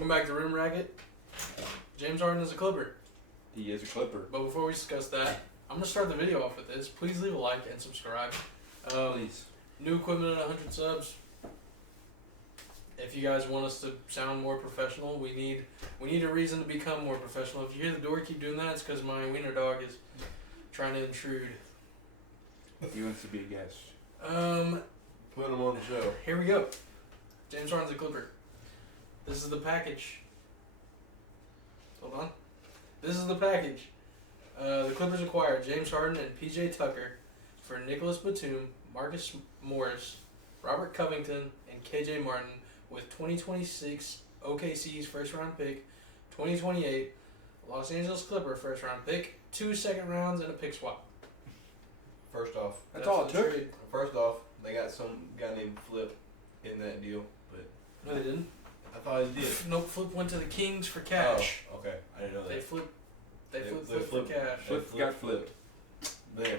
Welcome back to Rim Racket. James Harden is a Clipper. He is a Clipper. But before we discuss that, I'm going to start the video off with this. Please leave a like and subscribe. Please. New equipment at 100 subs. If you guys want us to sound more professional, we need a reason to become more professional. If you hear the door keep doing that, it's because my wiener dog is trying to intrude. He wants to be a guest. Put him on the show. Here we go. James Harden's a Clipper. This is the package. Hold on. This is the package. The Clippers acquired James Harden and P.J. Tucker for Nicholas Batum, Marcus Morris, Robert Covington, and K.J. Martin with 2026 OKC's first-round pick, 2028 Los Angeles Clipper first-round pick, 2 second rounds, and a pick swap. First off, That's all it took. trade. First off, they got some guy named Flip in that deal, but No, they didn't. I thought he did. Nope, Flip went to the Kings for cash. Oh, okay. I didn't know They that. flipped. They They flipped for cash. Flip got flipped. Damn.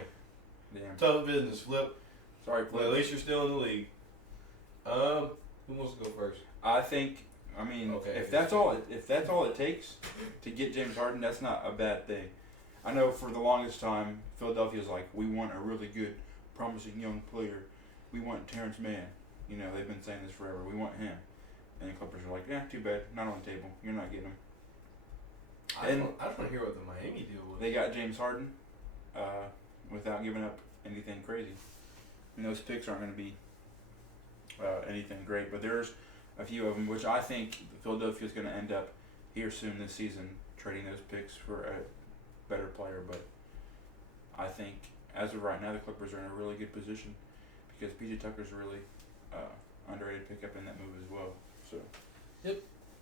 Damn. Tough business, Flip. Sorry, Well, at Flip. least you're still in the league. Who wants to go first? Okay, if that's all it takes to get James Harden, that's not a bad thing. I know for the longest time, Philadelphia's like, we want a really good, promising young player. We want Terrence Mann. You know, they've been saying this forever. We want him. And the Clippers are like, yeah, too bad. Not on the table. You're not getting him. I just want to hear what the Miami deal was. They got James Harden without giving up anything crazy. And those picks aren't going to be anything great, but there's a few of them, which I think Philadelphia is going to end up here soon this season, trading those picks for a better player. But I think as of right now, the Clippers are in a really good position because P.J. Tucker's a really underrated pickup in that move as well. So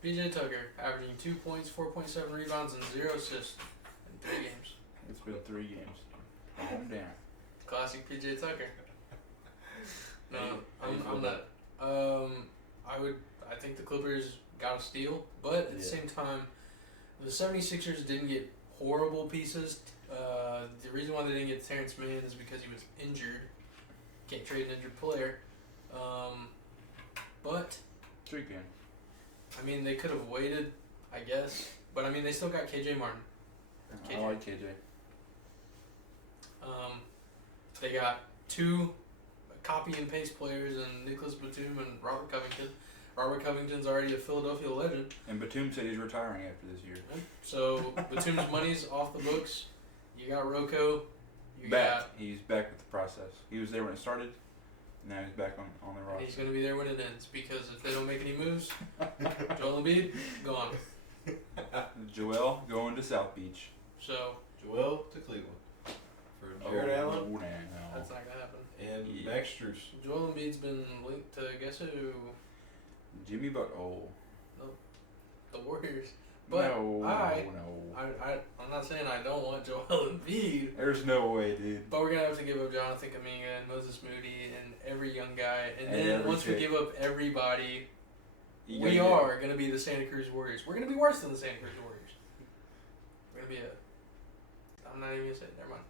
P.J. Tucker averaging 2 points, 4.7 rebounds, and 0 assists in 3 games. it's been 3 games. Calm down. Classic P.J. Tucker. No, How you feel I'm about not. I think the Clippers got a steal, but at the Yeah. same time, the 76ers didn't get horrible pieces. The reason why they didn't get Terrence Mann is because he was injured. Can't trade an injured player. But Sure you can. I mean, they could have waited, I guess. But I mean, they still got K.J. Martin. I like KJ. They got 2 copy and paste players in Nicholas Batum and Robert Covington. Robert Covington's already a Philadelphia legend. And Batum said he's retiring after this year. So Batum's money's off the books. You got Rocco. You Back. He's back with the process. He was there when it started. Now he's back on the got. roster. He's going to be there when it ends because if they don't make any moves, Joel Embiid gone. Joel going to South Beach. So Joel to Cleveland for Jared Allen No. that's not going to happen. and Yeah. Max Strus. Joel Embiid's been linked to guess who? Jimmy Butthole. The Warriors. But no. I'm not saying I don't want Joel Embiid. There's no way, dude. But we're going to have to give up Jonathan Kuminga and Moses Moody and every young guy. And And then every once we pick. give up everybody, You we gotta are going to be the Santa Cruz Warriors. We're going to be worse than the Santa Cruz Warriors. We're going to be I'm not even going to say it. Never mind.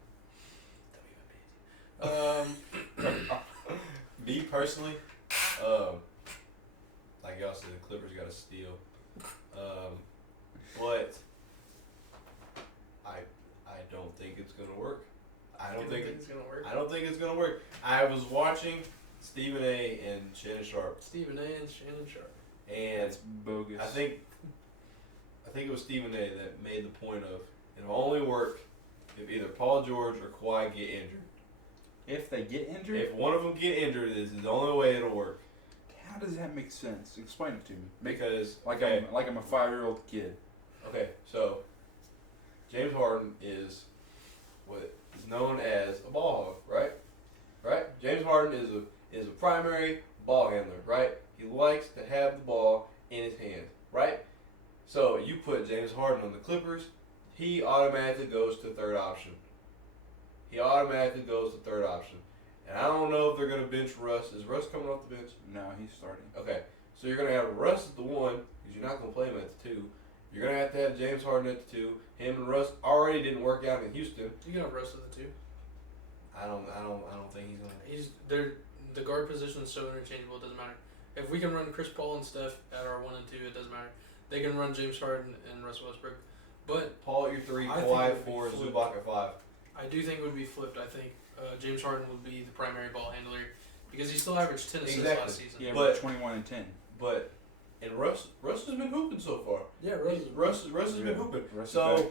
Me personally, like y'all said, the Clippers got a steal. But I don't think it's gonna work. I don't think it's going to work. I don't think it's gonna work. I was watching Stephen A. and Shannon Sharp, Stephen A. and Shannon Sharp. and That's bogus. I think it was Stephen A. that made the point of it'll only work if either Paul George or Kawhi get injured. if they get injured, If one of them get injured, is the only way it'll work. how does that make sense? Explain it to me. Because Like okay, I'm a 5-year-old kid. okay, so James Harden is what is known as a ball hog, right? Right? James Harden is a primary ball handler, right? He likes to have the ball in his hand, right? So you put James Harden on the Clippers, he automatically goes to third option. And I don't know if they're going to bench Russ. Is Russ coming off the bench? No, he's starting. Okay, so you're going to have Russ at the 1 because you're not going to play him at the 2. You're going to have James Harden at the 2. Him and Russ already didn't work out in Houston. You can have Russ at the 2. I don't think he's going to. The guard position is so interchangeable. It doesn't matter. If we can run Chris Paul and Steph at our 1 and 2, it doesn't matter. They can run James Harden and Russell Westbrook, but Paul at your 3, I think Kawhi it would be 4, flipped. Zubac at 5. I do think it would be flipped. I think James Harden would be the primary ball handler because he still averaged 10 assists Exactly. last season. Yeah, But- but 21 and 10. But and Russ has been hooping so far. Yeah, Russ has been hooping. Russ is So back.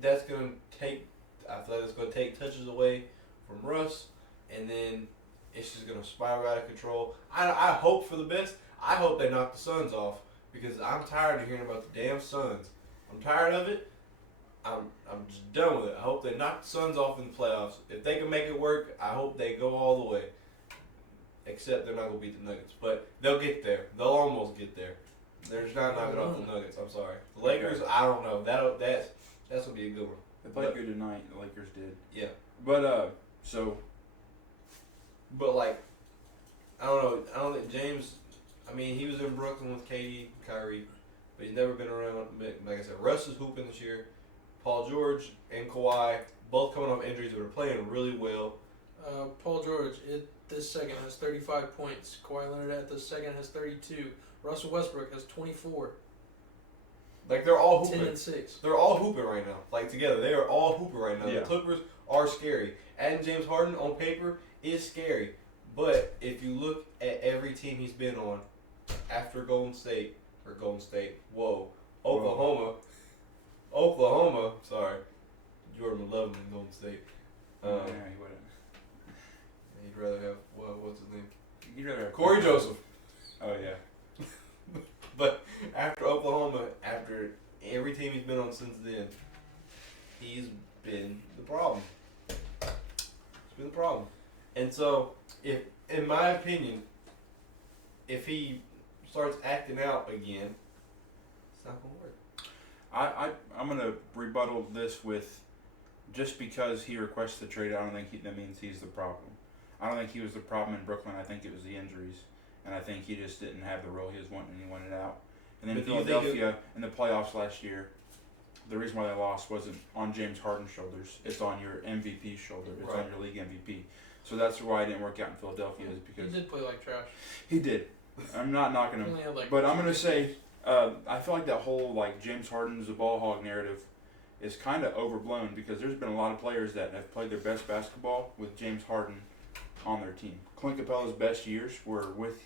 that's gonna take. I feel like it's gonna take touches away from Russ, and then it's just gonna spiral out of control. I hope for the best. I hope they knock the Suns off because I'm tired of hearing about the damn Suns. I'm tired of it. I'm just done with it. I hope they knock the Suns off in the playoffs. If they can make it work, I hope they go all the way. Except they're not gonna beat the Nuggets, but they'll get there. They'll almost get there. They're just not knocking off the Nuggets. I'm sorry. The Lakers, I don't know. That's gonna be a good one. They played But- good tonight. The Lakers did. Yeah, But so but like, I don't know. I don't think James. I mean, he was in Brooklyn with KD, Kyrie, but he's never been around. Like I said, Russ is hooping this year. Paul George and Kawhi both coming off injuries, but are playing really well. Paul George at this second has 35 points. Kawhi Leonard at this second has 32. Russell Westbrook has 24. Like they're all 10 hooping. and 6. They're all hooping right now. Like together, they are all hooping right now. Yeah. The Clippers are scary. Adding James Harden on paper is scary, but if you look at every team he's been on after Golden State, Oklahoma. Sorry, Jordan would love him in Golden State. yeah, he wouldn't. He'd rather have what's his name? You'd rather have Corey Joseph. Oh yeah. But after Oklahoma, after every team he's been on since then, he's been the problem. He's been the problem. And so, if, in my opinion, if he starts acting out again, it's not going to work. I'm gonna rebuttal this with just because he requests the trade, I don't think that means he's the problem. I don't think he was the problem in Brooklyn. I think it was the injuries, and I think he just didn't have the role he was wanting, and he wanted out. And then But do you think Philadelphia in the playoffs last year, the reason why they lost wasn't on James Harden's shoulders. It's on your MVP's shoulder. It's Right. on your league MVP. So that's why it didn't work out in Philadelphia, is He because did play like trash. he did. I'm not knocking He him. only had like But I'm gonna say, I feel like that whole like James Harden's a ball hog narrative is kind of overblown because there's been a lot of players that have played their best basketball with James Harden on their team. Clint Capella's best years were with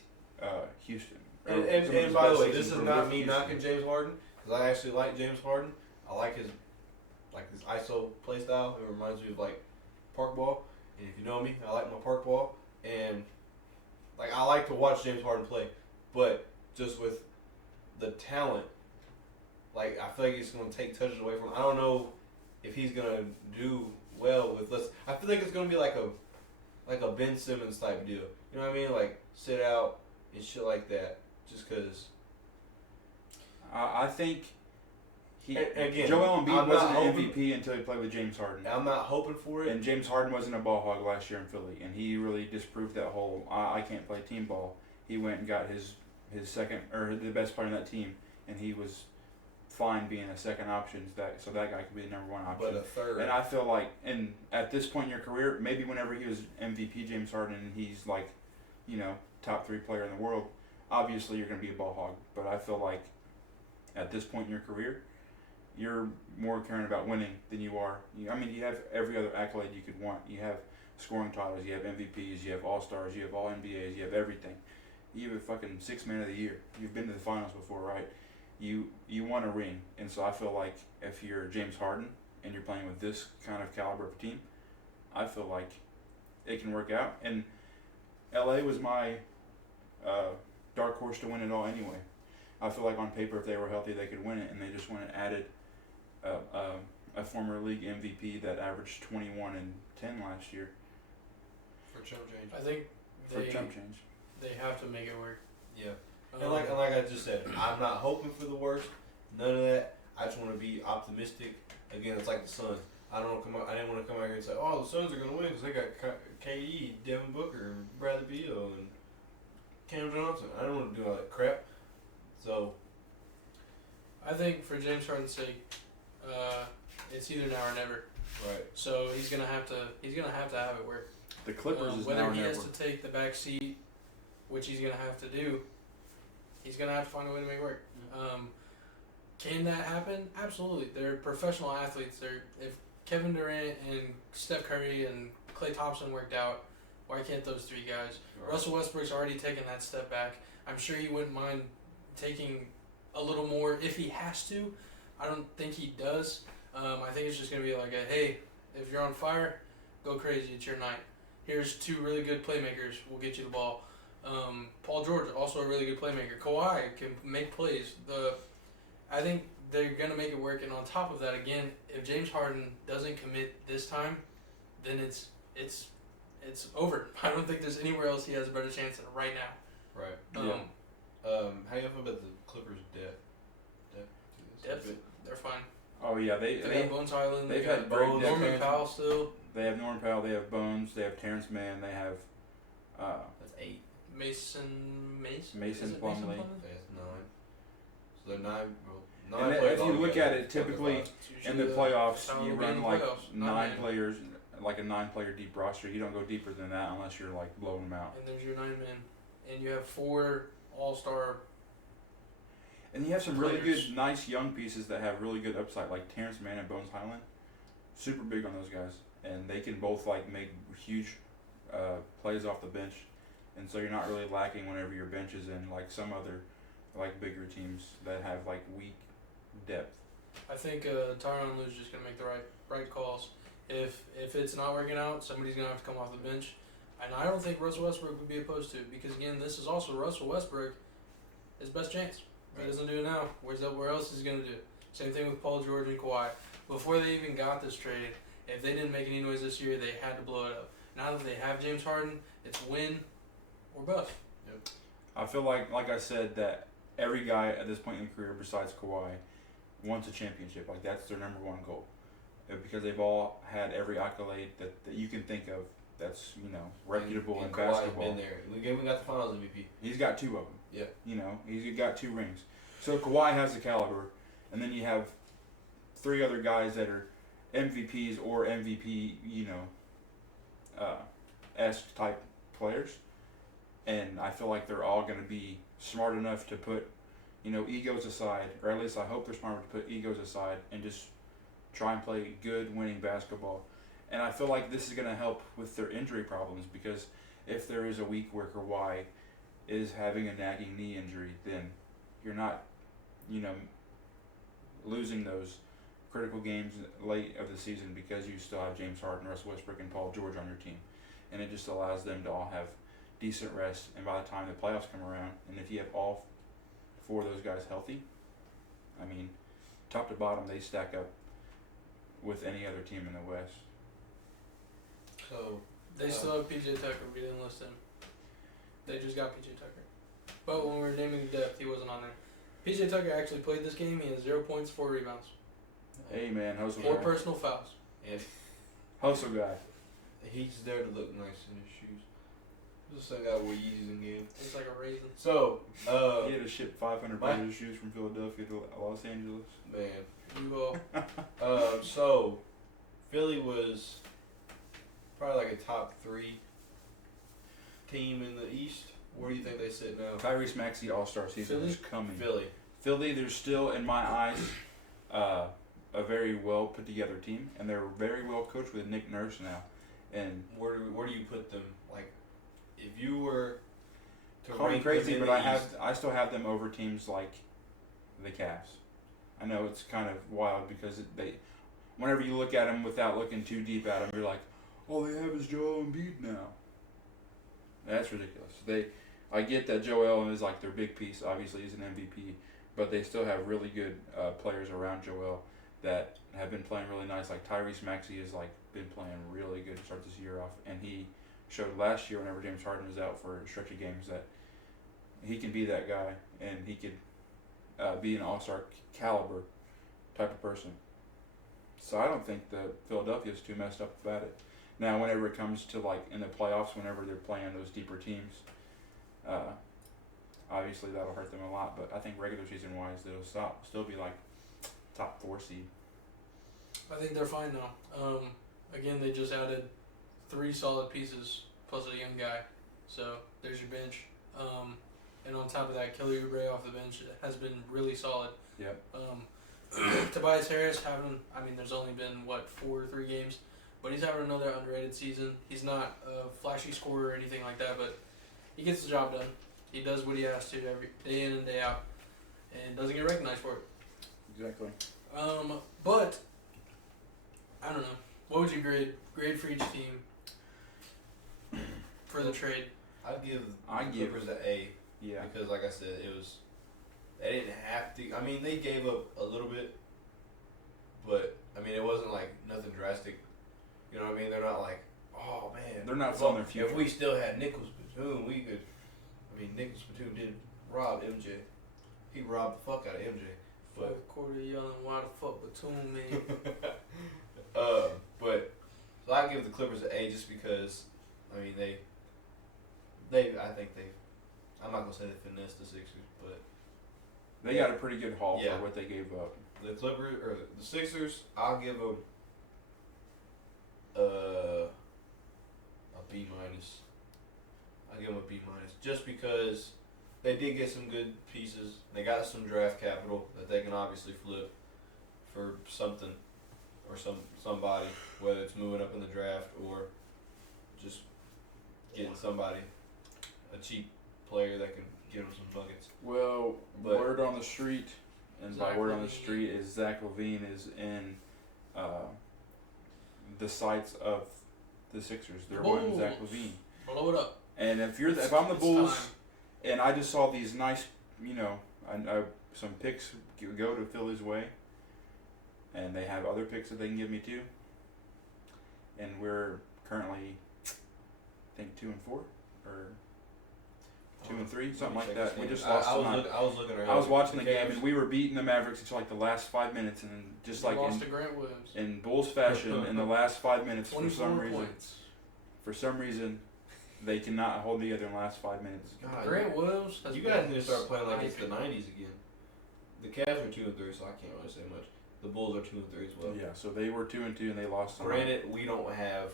Houston. Or And, some of his by the best way, this seasons is were not with me Houston. knocking James Harden, because I actually like James Harden. I like his ISO play style. It reminds me of like park ball. And if you know me, I like my park ball. And like I like to watch James Harden play, but just with the talent, like I feel like he's gonna take touches away from him. I don't know if he's gonna do well with this. I feel like it's gonna be like a Ben Simmons type deal. You know what I mean? Like sit out and shit like that. Just cause. I think he Again, Joel Embiid I'm wasn't not an hoping- MVP until he played with James Harden. I'm not hoping for it. And James Harden wasn't a ball hog last year in Philly, and he really disproved that whole I can't play team ball. He went and got his second or the best player on that team, and he was fine being a second option. So that guy could be the number one option. But a third. And I feel like, and at this point in your career, maybe whenever he was MVP James Harden and he's like, top 3 player in the world, obviously you're going to be a ball hog. But I feel like at this point in your career, you're more caring about winning than you are. You have every other accolade you could want. You have scoring titles, you have MVPs, you have All-Stars, you have All-NBAs, you have everything. You have a fucking 6th man of the year. You've been to the finals before, right? You won a ring. And so I feel like if you're James Harden and you're playing with this kind of caliber of team, I feel like it can work out. And LA was my dark horse to win it all anyway. I feel like on paper, if they were healthy, they could win it, and they just went and added a former league MVP that averaged 21 and 10 last year for chump change. I think for chump change. they have to make it work. Yeah. And like I just said, I'm not hoping for the worst. None of that. I just want to be optimistic. Again, it's like the Suns. I didn't want to come out here and say, "Oh, the Suns are going to win because they got KD, Devin Booker, Bradley Beal, and Cam Johnson." I don't want to do all that crap. So I think for James Harden's sake, it's either now or never. right. So he's gonna have to have it work. The Clippers is now whether or he never. has to take the back seat, which he's gonna have to do, he's gonna have to find a way to make it work. Can that happen? Absolutely. They're professional athletes. If Kevin Durant and Steph Curry and Klay Thompson worked out, why can't those three guys? Right. Russell Westbrook's already taken that step back. I'm sure he wouldn't mind taking a little more if he has to. I don't think he does. I think it's just going to be like hey, if you're on fire, go crazy. It's your night. Here's two really good playmakers. We'll get you the ball. Paul George, also a really good playmaker. Kawhi can make plays. I think they're going to make it work. And on top of that, again, if James Harden doesn't commit this time, then it's over. I don't think there's anywhere else he has a better chance than right now. Right. How do you feel about the Clippers' depth? They're fine. Oh yeah, They got Bones Highland. they've They got had great Bones. depth. Norman Powell still. They have Norman Powell, they have Bones, they have Terrence Mann, they have That's 8. Mason Mason Is it Plumlee. That's 9. So they're 9. Well, 9 And players if you look altogether. at it, typically It's in usually the playoffs, how you we run in like playoffs, 9 9 players, like a 9-player deep roster. You don't go deeper than that unless you're like blowing them out. And there's your 9 men, and you have 4 all-star. And you have some really Players. good, nice young pieces that have really good upside, like Terrence Mann and Bones Highland. Super big on those guys, and they can both like make huge plays off the bench, and so you're not really lacking whenever your bench is in like some other like bigger teams that have like weak depth. I think Tyronn Lue's just gonna make the right calls. If it's not working out, somebody's gonna have to come off the bench, and I don't think Russell Westbrook would be opposed to it because again, this is also Russell Westbrook, his best chance. If he doesn't do it now, where else is he gonna do it? Same thing with Paul George and Kawhi. Before they even got this trade, if they didn't make any noise this year, they had to blow it up. Now that they have James Harden, it's win or bust. I feel like I said, that every guy at this point in their career besides Kawhi wants a championship. Like that's their number one goal, because they've all had every accolade that you can think of. That's reputable and in Kawhi's basketball. been there. We got the Finals MVP. He's got 2 of them. Yeah. He's got 2 rings. So Kawhi has the caliber, and then you have 3 other guys that are MVPs or MVP, esque type players, and I feel like they're all going to be smart enough to put, egos aside, or at least I hope they're smart enough to put egos aside and just try and play good, winning basketball. And I feel like this is going to help with their injury problems, because if there is a week where Kawhi is having a nagging knee injury, then you're not, losing those critical games late of the season because you still have James Harden, Russell Westbrook, and Paul George on your team. And it just allows them to all have decent rest. And by the time the playoffs come around, and if you have all 4 of those guys healthy, I mean, top to bottom, they stack up with any other team in the West. So They still have PJ Tucker. We didn't list him. They just got PJ Tucker. But when we were naming the depth, he wasn't on there. PJ Tucker actually played this game. He has 0 points, 4 rebounds, Hey man, hustle 4 guy. personal fouls. and Hustle guy. he's there to look nice in his shoes. Just like I wear Yeezys in game. It's like a raisin. So, He had to ship 500 my- pairs of shoes from Philadelphia to Los Angeles. man. You will. So Philly was probably like a top 3 team in the East. Where do you think they sit now? Tyrese Maxey All-Star season Philly? is coming. Philly. They're still, in my eyes, a very well put together team, and they're very well coached with Nick Nurse now. And Where do you put them? Like, if you were to call me rank crazy, them in but the East, I still have them over teams like the Cavs. I know it's kind of wild because whenever you look at them without looking too deep at them, you're like, all they have is Joel Embiid now. That's ridiculous. I get that Joel is like their big piece. Obviously, he's an MVP, but they still have really good players around Joel that have been playing really nice. Like Tyrese Maxey has like been playing really good to start this year off, and he showed last year whenever James Harden was out for a stretch of games that he can be that guy, and he could be an all-star caliber type of person. So I don't think the Philadelphia's too messed up about it. Now, whenever it comes to like in the playoffs, whenever they're playing those deeper teams, obviously that'll hurt them a lot. But I think regular season wise, they'll still be like top 4 seed. I think they're fine now. Again, they just added 3 solid pieces plus a young guy. So there's your bench. and on top of that, Kelly Oubre off the bench has been really solid. Yep. Tobias Harris there's only been 3 games, but he's having another underrated season. He's not a flashy scorer or anything like that, but he gets the job done. He does what he has to every day in and day out, and doesn't get recognized for it. Exactly. But I don't know. What would you grade for each team for the trade? I'd give I'd the give- Clippers an A. Yeah. Because, like I said, they didn't have to. I mean, they gave up a little bit, but it wasn't like nothing drastic. You know what I mean? They're not like, oh man, They're not if selling their future. If we still had Nicholas Batum, we could. Nicholas Batum did rob MJ. He robbed the fuck out of MJ. But Fourth quarter yelling, "Why the fuck Batum, man?" but so I give the Clippers an A just because I'm not gonna say they finessed the Sixers, but They got a pretty good haul Yeah. for what they gave up. the Clippers or the Sixers, I'll give them a B minus. I'll give them a B minus just because they did get some good pieces. They got some draft capital that they can obviously flip for something or somebody, whether it's moving up in the draft or just getting somebody, a cheap player that can give them some buckets. Well, But- word on the street, and by Zach word on the LaVine. street is Zach LaVine is in the sights of the Sixers. They're wanting Zach Bulls. LaVine. Blow it up. And if I'm the It's Bulls, time. and I just saw these nice, some picks go to Philly's way, and they have other picks that they can give me too. And we're currently, I think 2-4 or 2-3, something like that. We just lost tonight. I was looking. I was watching the game, and we were beating the Mavericks until like the last 5 minutes, and just like lost to Grant Williams. in Bulls fashion, in the last 5 minutes, for 24 some reason, they cannot hold together in the last 5 minutes. God, Grant Williams. Has you been guys need to start playing like it's the sniping. '90s again. The Cavs are 2-3, so I can't really say much. The Bulls are 2-3 as well. Yeah, so they were 2-2, and they lost. tonight. Granted, we don't have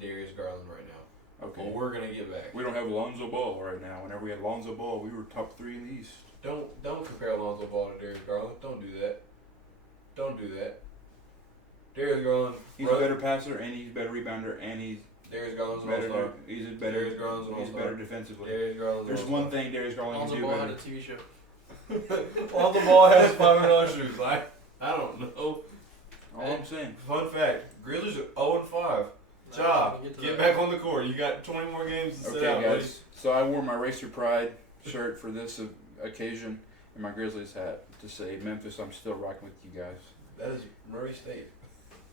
Darius Garland right now. Okay. Well, we're gonna get back. We don't have Alonzo Ball right now. Whenever we had Alonzo Ball, we were top 3 in the East. Don't compare Alonzo Ball to Darius Garland. Don't do that. Don't do that. Darius Garland. He's a better passer, and he's a better rebounder, and he's Darius Garland's an better. all-star. He's a better. Darius Garland's an He's all-star. better defensively. Darius Garland's an There's all-star. one thing Darius Garland Alonzo can do Ball had a better. TV show. Alonzo Ball has $500 shoes. I don't know. All I'm saying. Fun fact: Grizzlies are 0-5. Nah, Job. we'll get to Get that. back on the court. You got 20 more games to sit Okay, out, guys. So I wore my Racer Pride shirt for this occasion, and my Grizzlies hat to say, Memphis, I'm still rocking with you guys. buddy. That is Murray State.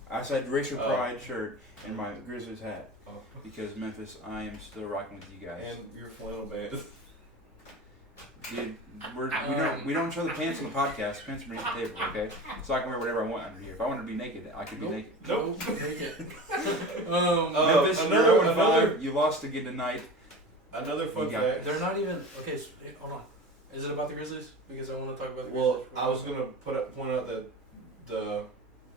I said Racer Oh. Pride shirt and my Grizzlies hat Oh. because Memphis, I am still rocking with you guys. And your flannel band. Dude, we don't show the pants on the podcast. Pants are beneath the table, okay? So I can wear whatever I want under here. If I wanted to be naked, I could be naked. Nope. Take it. Memphis, another- you're 0-5. You lost again tonight. Another fun You got fact. They're not even okay. So, hey, hold on. Is it about the Grizzlies? Because I want to talk about the Well, Grizzlies. I was gonna point out that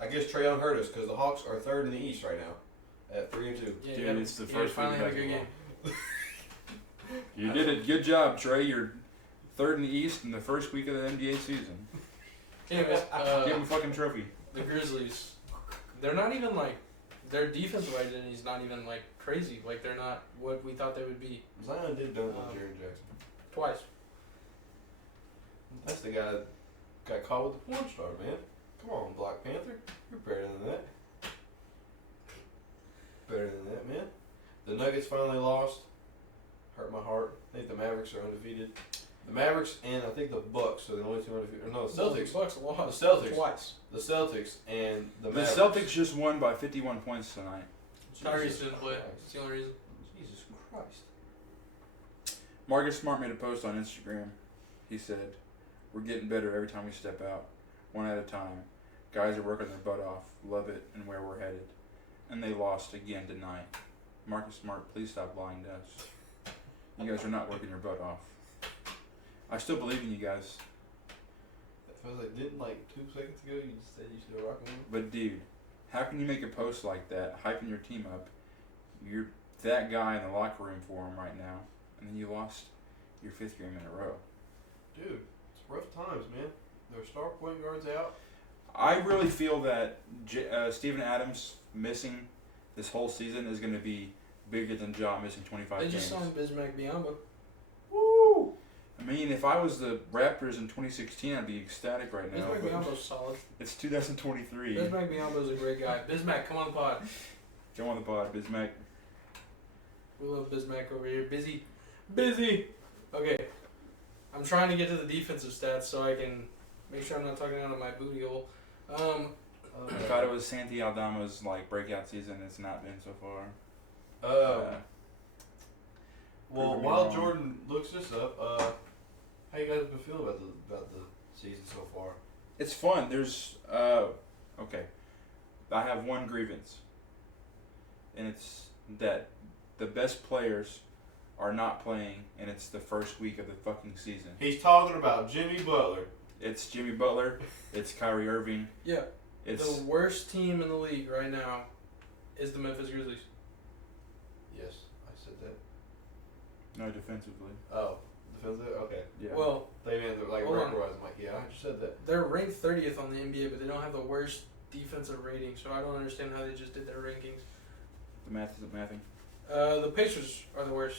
I guess Trae Young hurt us because the Hawks are third in the East right now, at 3-2. Yeah, Dude, you gotta- it's the you gotta first finally week have of a good game. You did it. Good job, Trey. You're third in the East in the first week of the NBA season. Anyways, Give him a fucking trophy. the Grizzlies, they're not even like their defensive identity is not even like crazy. Like they're not what we thought they would be. Zion did dunk on Jaren Jackson. Twice. That's the guy that got caught with the porn star, man. Come on, Black Panther. You're better than that. Better than that, man. The Nuggets finally lost. Hurt my heart. I think the Mavericks are undefeated. The Mavericks and I think the Bucks are the only two undefeated. Or no, the Celtics. Bucks lost. The Celtics. Twice. The Celtics and the The Mavericks. Celtics just won by 51 points tonight. Tyrese Jesus didn't play. Christ. That's the only reason. Jesus Christ. Marcus Smart made a post on Instagram. He said, "We're getting better every time we step out, one at a time. Guys are working their butt off. Love it and where we're headed." And they lost again tonight. Marcus Smart, please stop lying to us. You guys are not working your butt off. I still believe in you guys. I was like, didn't like 2 seconds ago you just said you still rocking with me? But dude, how can you make a post like that, hyping your team up? You're that guy in the locker room for them right now, and then you lost your 5th game in a row. Dude, it's rough times, man. Their star point guards out. I really feel that Steven Adams missing this whole season is going to be bigger than Ja missing 25 They games. just signed Bismack Biyombo. Woo! I mean, if I was the Raptors in 2016, I'd be ecstatic right now. Bismack but Biyombo's solid. it's 2023. Bismack Biyombo's a great guy. Bismack, come on the pod. Go on the pod, Bismack. We love Bismack over here. Busy. Okay. I'm trying to get to the defensive stats so I can make sure I'm not talking out of my booty hole. I thought it was Santi Aldama's like breakout season. It's not been so far. Well, Proving me while wrong. Jordan looks this up, how you guys been feeling about the season so far? It's fun. There's okay. I have one grievance, and it's that the best players are not playing, and it's the first week of the fucking season. He's talking about Jimmy Butler. It's Jimmy Butler. It's Kyrie Irving. Yeah. It's The worst team in the league right now is the Memphis Grizzlies. Yes, I said that. no defensively. Oh, defensive? Okay. Yeah. Well, They meant like Hold on. record-wise. I'm like, yeah, I just said that. they're ranked 30th on the NBA, but they don't have the worst defensive rating, so I don't understand how they just did their rankings. the math isn't mathing. The Pacers are the worst.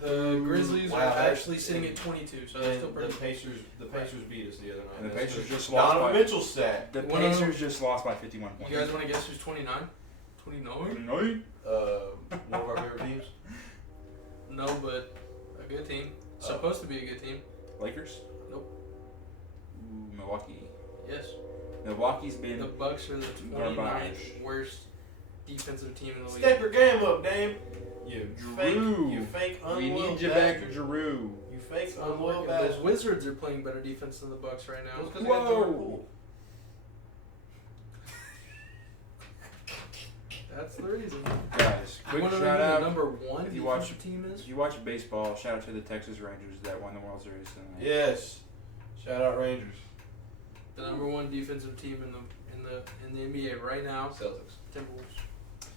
The Grizzlies Wow, are that's- actually sitting at 22, so that's still And pretty. the Pacers beat us the other night. And the That's Pacers good. just lost Donovan by- Mitchell stat. The One of them- Pacers just lost by 51 points. You guys want to guess who's 29? 29? No. One of our favorite teams. No, but a good team. Supposed to be a good team. Lakers? Nope. Ooh, Milwaukee. Yes. Milwaukee's been The Bucks are the 29th Garbage. worst defensive team in the league. Step your game up, Dame. You fake, Drew. you fake unloyal We need you back, bastard. Drew. You fake It's not unloyal working. bastard. Those Wizards are playing better defense than the Bucks right now. That's 'cause they got Jordan Whoa. Poole. That's the reason. Guys, You quick want to know shout who the out. number one if you defensive watch- team is? If you watch baseball, shout out to the Texas Rangers that won the World Series tonight. Yes. Shout out Rangers. The number one defensive team in the NBA right now. Celtics. Timberwolves.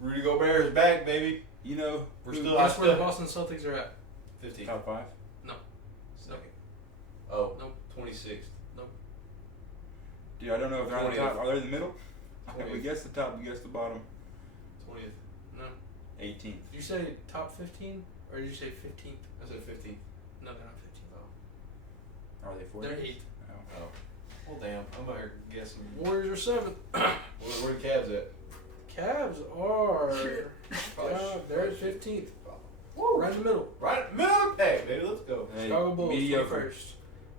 Rudy Gobert is back, baby. You know, We're who- still- Guess where the Boston Celtics are at? 15. top 5. Second. Oh, Nope. 26th. Dude, I don't know if they're on the top. 20th. Are they in the middle? We 20th. guess the top, we guess the bottom. 20th. No. 18th. Did you say top 15 or did you say 15th? I said 15th. No, they're not 15th. Are they 4th? They're 8th. Oh. Oh. Well, damn. I'm out here guessing. Warriors are 7th. Where the Cavs at? Cavs are. Probably they're at 15th. Right in the middle. Right in the middle of the pack, baby. Let's go. Hey, Chicago Bulls, mediocre. 21st.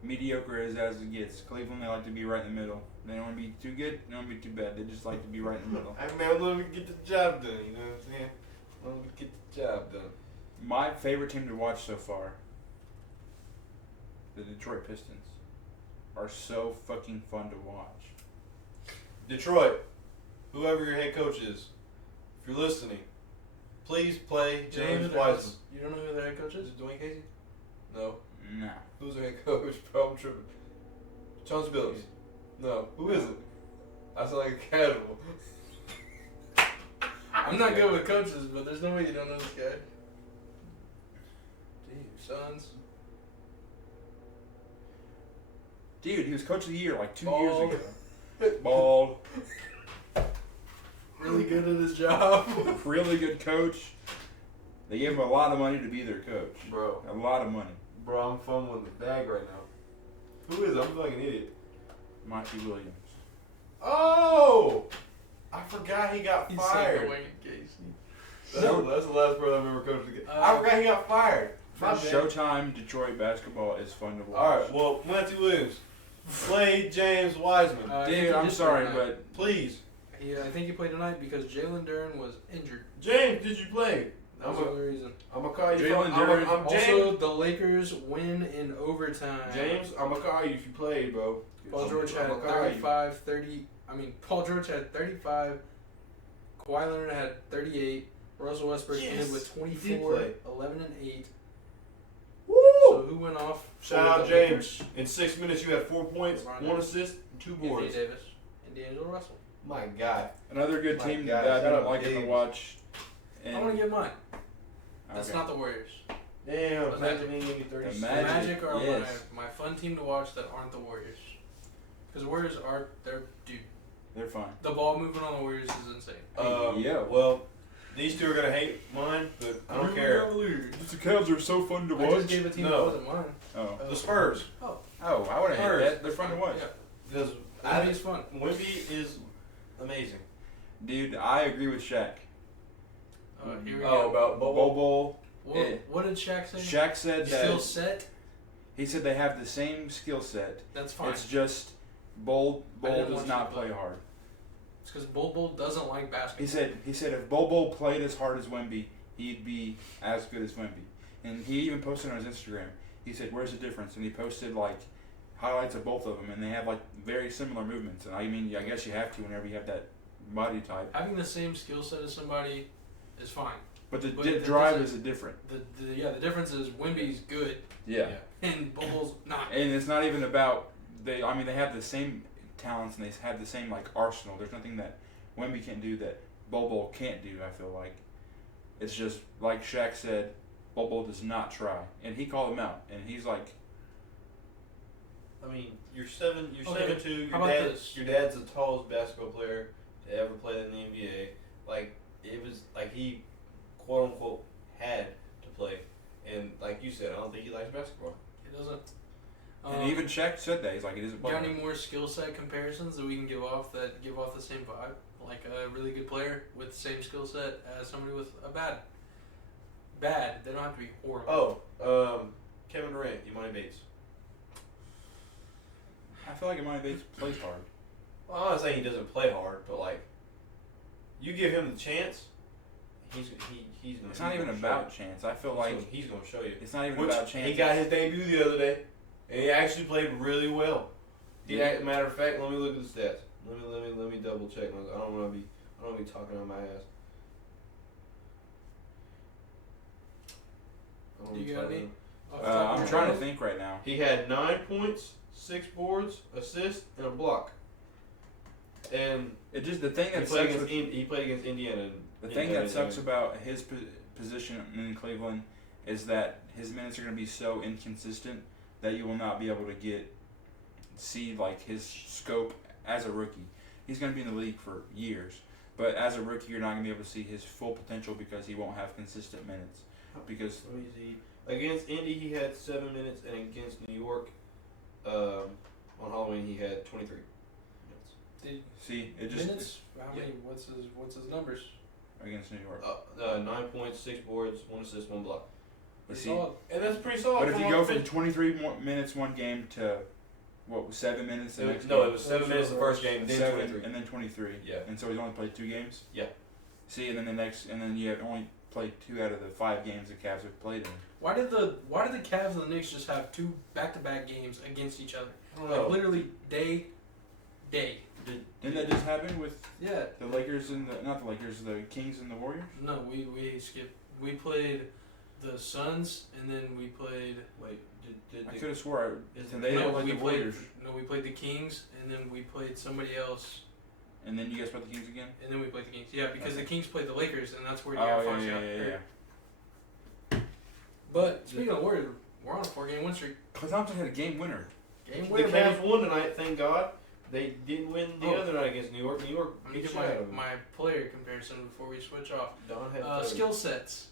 Mediocre as it gets. Cleveland, they like to be right in the middle. They don't want to be too good. They don't want to be too bad. They just like to be right in the middle. Hey, man, let me get the job done. You know what I'm saying? Let me get the job done. My favorite team to watch so far, the Detroit Pistons, are so fucking fun to watch. Detroit, whoever your head coach is, if you're listening, please play You don't know who James their Wiseman. You don't know who their head coach Is is? it Dwayne Casey? No. Nah. Who's their head coach? Bro, I'm tripping. Chauncey Billups. No. Who is it? I sound like a casual. I'm not good with coaches, but there's no way you don't know this guy. Suns. Dude, he was coach of the year like 2 Bald. years ago. Bald. Really good at his job. Really good coach. They gave him a lot of money to be their coach. Bro. A lot of money. Bro, I'm fumbling the bag right now. Who is it? I'm like an idiot. Mikey Williams. Oh! I forgot he got He said fired. Dwayne Casey. That's the last brother I've ever coached again. I Uh, forgot he got fired. My bad. Showtime Detroit basketball is fun to watch. Alright, well, Monty Williams, play James Wiseman. I think Dude, he I'm did sorry, play tonight. but Please. I think he played tonight because Jalen Duren was injured. James, did you play? That was the only reason. I'm gonna call you. Jalen I'm Duren. James. Also, the Lakers win in overtime. James, I'm gonna call you if you played, bro. Paul George had I'm gonna call you. 35, 30. Paul George had 35. Kawhi Leonard had 38. Russell Westbrook Yes, ended with he 24, did 11, and 8. Woo! So who went off? Shout for out the James. Lakers? In 6 minutes, you had 4 points, LeBron 1 James. assist, and 2 Anthony boards. Davis and D'Angelo Russell. My God. another good My team God, that I've shout been out liking to James. watch. I want to get mine. That's Okay. not the Warriors. Damn, The Magic ain't gave me 30 The The cents. Magic are yes. my fun team to watch that aren't the Warriors. Because the Warriors are, dude. They're fine. The ball movement on the Warriors is insane. Yeah. Well, these two are gonna hate mine, but I don't care. The Cavs are so fun to I just gave a team No. that wasn't mine. Oh. The Spurs. Oh, I would have hated that. They're fun to watch. Yeah. Because Wemby's fun. Wemby is amazing. Dude, I agree with Shaq. Here we Oh, go. about Bobo. Bobo. What did Shaq say? Shaq said that. Skill set? He said they have the same skill set. That's fine. It's just Bol I didn't does want not you to play play. hard. It's because Bol doesn't like basketball. He said if Bobo played as hard as Wemby, he'd be as good as Wemby. And he even posted on his Instagram. He said, "Where's the difference?" And he posted like highlights of both of them, and they have like very similar movements. And I mean, I guess you have to whenever you have that body type. Having the same skill set as somebody is fine. But the But drive doesn't- is different. The difference is Wemby's good Yeah. and Bol's not. And it's not even about they. I mean, they have the same talents and they have the same like arsenal. There's nothing that Wemby can do that Bobo can't do. I feel like it's just like Shaq said. Bobo does not try, and he called him out, and he's like, I mean, you're 7'2". How about this? Your dad's the tallest basketball player to ever play in the NBA. Like it was like he, quote unquote, had to play. And like you said, I don't think he likes basketball. He doesn't. and even Shaq said that he's like, he doesn't play. Got any more skill set comparisons that we can give off the same vibe? Like a really good player with the same skill set as somebody with a bad. They don't have to be horrible. Kevin Durant, Imani Bates. I feel like Imani Bates plays hard. Well, I'm not saying he doesn't play hard, but like, you give him the chance, he's gonna. It's not even about chance. I feel like he's gonna show you. it's not even Which about chance. he got his debut the other day, and he actually played really well. Matter of fact, let me look at the stats. Let me double check. I don't want to be talking on my ass. I don't wanna You be got talking- any? Off the top of I'm your trying to head? think right now. He had 9 points, 6 boards, assist, and a block. And It just the thing he that played sucks. against he played against Indiana. And The thing that sucks about his position in Cleveland is that his minutes are going to be so inconsistent that you will not be able to see like his scope as a rookie. He's going to be in the league for years, but as a rookie, you're not going to be able to see his full potential because he won't have consistent minutes. Because Let me see. Against Indy, he had 7 minutes, and against New York, on Halloween, he had 23 minutes. see, it just Minutes? How many? What's his numbers? against New York. 9 points, 6 boards, 1 assist, 1 block. You Pretty see, solid. And that's pretty solid. but if for you one go from fifth- 23 minutes one game to what was 7 minutes the next it game? was 7 minutes the first game, then 7 23. and then 23. Yeah. And so he's only played 2 games. Yeah. See, and then you have only played 2 out of the 5 games the Cavs have played in. Why did the Cavs and the Knicks just have 2 back-to-back games against each other? I don't Like know. literally day. Didn't that just happen with Yeah. the Lakers and not the Lakers, the Kings and the Warriors? No, we skipped. We played the Suns and then we played. Wait, did I could have swore Is- they no, didn't play we the played. Warriors, No, we played the Kings and then we played somebody else and then you guys played the Kings again. and then we played the Kings. Yeah, because Okay. the Kings played the Lakers and that's where Oh De'Aaron yeah, Fox yeah, got yeah, hurt. yeah. But speaking of Warriors, we're on a 4-game win streak. Klay Thompson had a game winner. Game the winner, baby. Cavs won tonight? Thank God. They didn't win the Oh. other night against New York. New York Let me beat get the shit out of them. my player comparison before we switch off. Don had 30. Skill sets.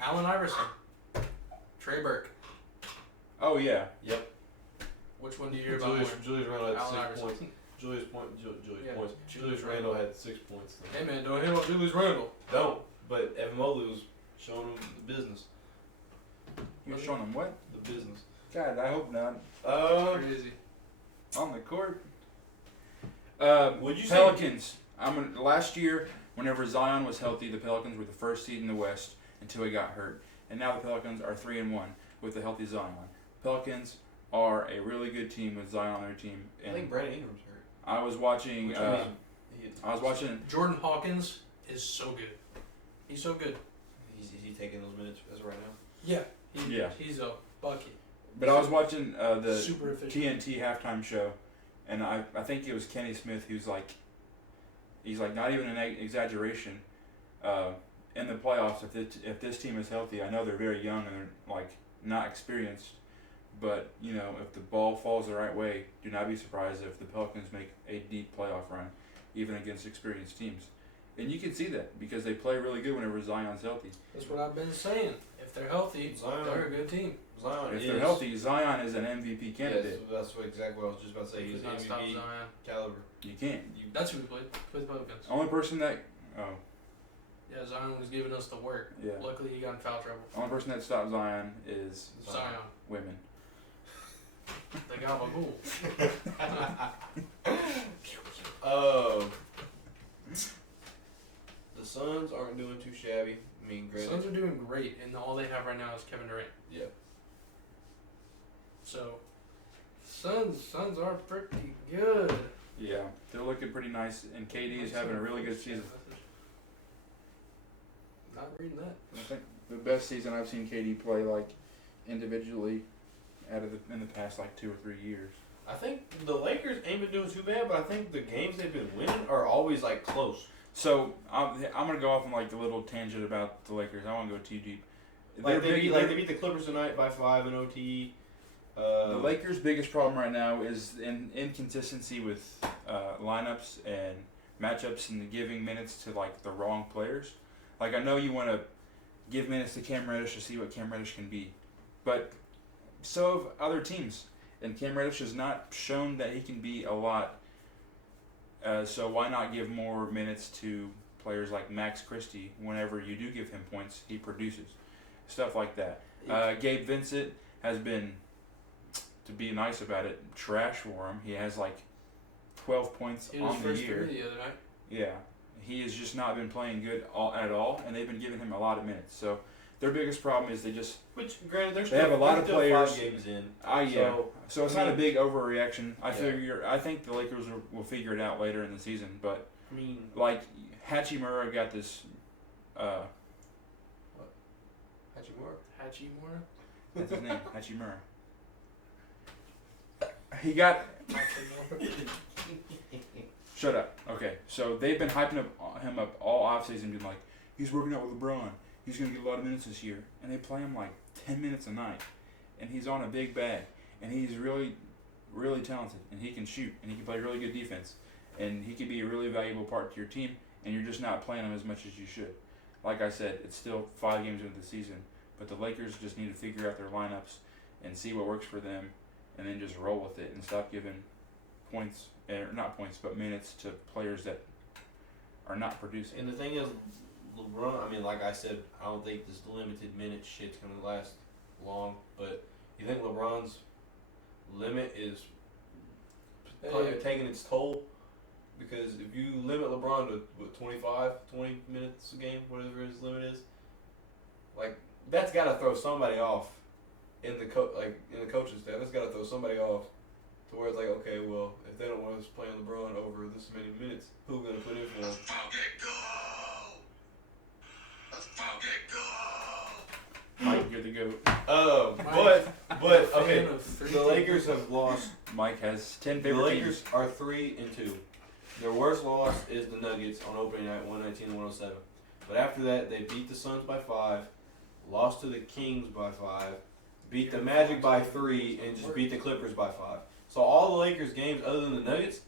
Allen Iverson. Trey Burke. Oh yeah. Which one do you hear about Julius, more? Julius Randle had Allen 6 Iverson. points. Julius Yeah, points. Julius Julius Randle had 6 points. Hey man, don't hit on Julius Randle. Don't. But Evan Mobley was showing him the business. He was showing them what? The business. God, I hope not. Crazy. On the court. Would you say- Pelicans. Last year, whenever Zion was healthy, the Pelicans were the first seed in the West until he got hurt, and now the Pelicans are 3-1 with a healthy Zion. Pelicans are a really good team with Zion on their team. I And think Brandon Ingram's hurt. I was watching. Which one I was watching. Jordan Hawkins is so good. He's so good. Is he taking those minutes as of right now? Yeah. Yeah. He's a bucket. But I was watching the Super efficient. TNT halftime show, and I think it was Kenny Smith who's like, he's like not even an exaggeration. in the playoffs, if this team is healthy, I know they're very young and they're like not experienced, but you know if the ball falls the right way, do not be surprised if the Pelicans make a deep playoff run, even against experienced teams. And you can see that because they play really good whenever Zion's healthy. That's what I've been saying. If they're healthy, Zion- they're a good team. Zion If is, they're healthy, Zion is an MVP candidate. Yes, that's exactly what I was just about to say. He's Does not stop MVP Zion. caliber. You can't. That's who we played. Played the Pelicans. Only person that Yeah, Zion was giving us the work. yeah. Luckily, he got in foul trouble. Only person that stopped Zion is Zion. women. They got my goal. The Suns aren't doing too shabby. I mean, granted. Suns are doing great, and all they have right now is Kevin Durant. Yeah. So, Suns are pretty good. Yeah, they're looking pretty nice, and KD is having a really good season. Not reading that. I think the best season I've seen KD play like individually in the past like 2 or 3 years. I think the Lakers ain't been doing too bad, but I think the games they've been winning are always like close. So I'm gonna go off on like a little tangent about the Lakers. I won't go too deep. Like they beat the Clippers tonight by 5 in OT. The Lakers' biggest problem right now is inconsistency with lineups and matchups and giving minutes to like the wrong players. Like I know you want to give minutes to Cam Reddish to see what Cam Reddish can be, but so have other teams. And Cam Reddish has not shown that he can be a lot. So why not give more minutes to players like Max Christie? Whenever you do give him points, he produces. Stuff like that. Gabe Vincent has been, to be nice about it, trash for him. He has like 12 points He was on the first year. three the other night. Yeah, he has just not been playing good at all, and they've been giving him a lot of minutes. So their biggest problem is they Granted, they have a lot of still players. 5 games in. Yeah. So it's I not a mean- big overreaction. Yeah. I think the Lakers will figure it out later in the season. But I mean, like Hachimura got this. Hachimura. Hachimura. That's his name, Hachimura. He got. Hachimura. Shut up. Okay, so they've been hyping him up all offseason, being like, he's working out with LeBron. He's gonna get a lot of minutes this year, and they play him like 10 minutes a night, and he's on a big bag, and he's really, really talented, and he can shoot, and he can play really good defense, and he could be a really valuable part to your team, and you're just not playing him as much as you should. Like I said, it's still 5 games into the season, but the Lakers just need to figure out their lineups and see what works for them, and then just roll with it and stop giving points, or not points, but minutes to players that are not producing. And the thing is, LeBron, I mean, like I said, I don't think this limited minute shit's going to last long, but you think LeBron's limit is taking its toll? Because if you limit LeBron to, 20 minutes a game, whatever his limit is, like, that's got to throw somebody off in the coaching staff. That's got to throw somebody off to where it's like, okay, well, if they don't want us playing LeBron over this many minutes, who's going to put in for him? Mike, you're the GOAT. But okay, Fan of three the Lakers have lost. Mike has 10 The favorite Lakers teams. are 3-2. Their worst loss is the Nuggets on opening night, 119-107. But after that, they beat the Suns by 5, lost to the Kings by 5, beat the Magic by 3, and just beat the Clippers by 5. So all the Lakers games, other than the Nuggets,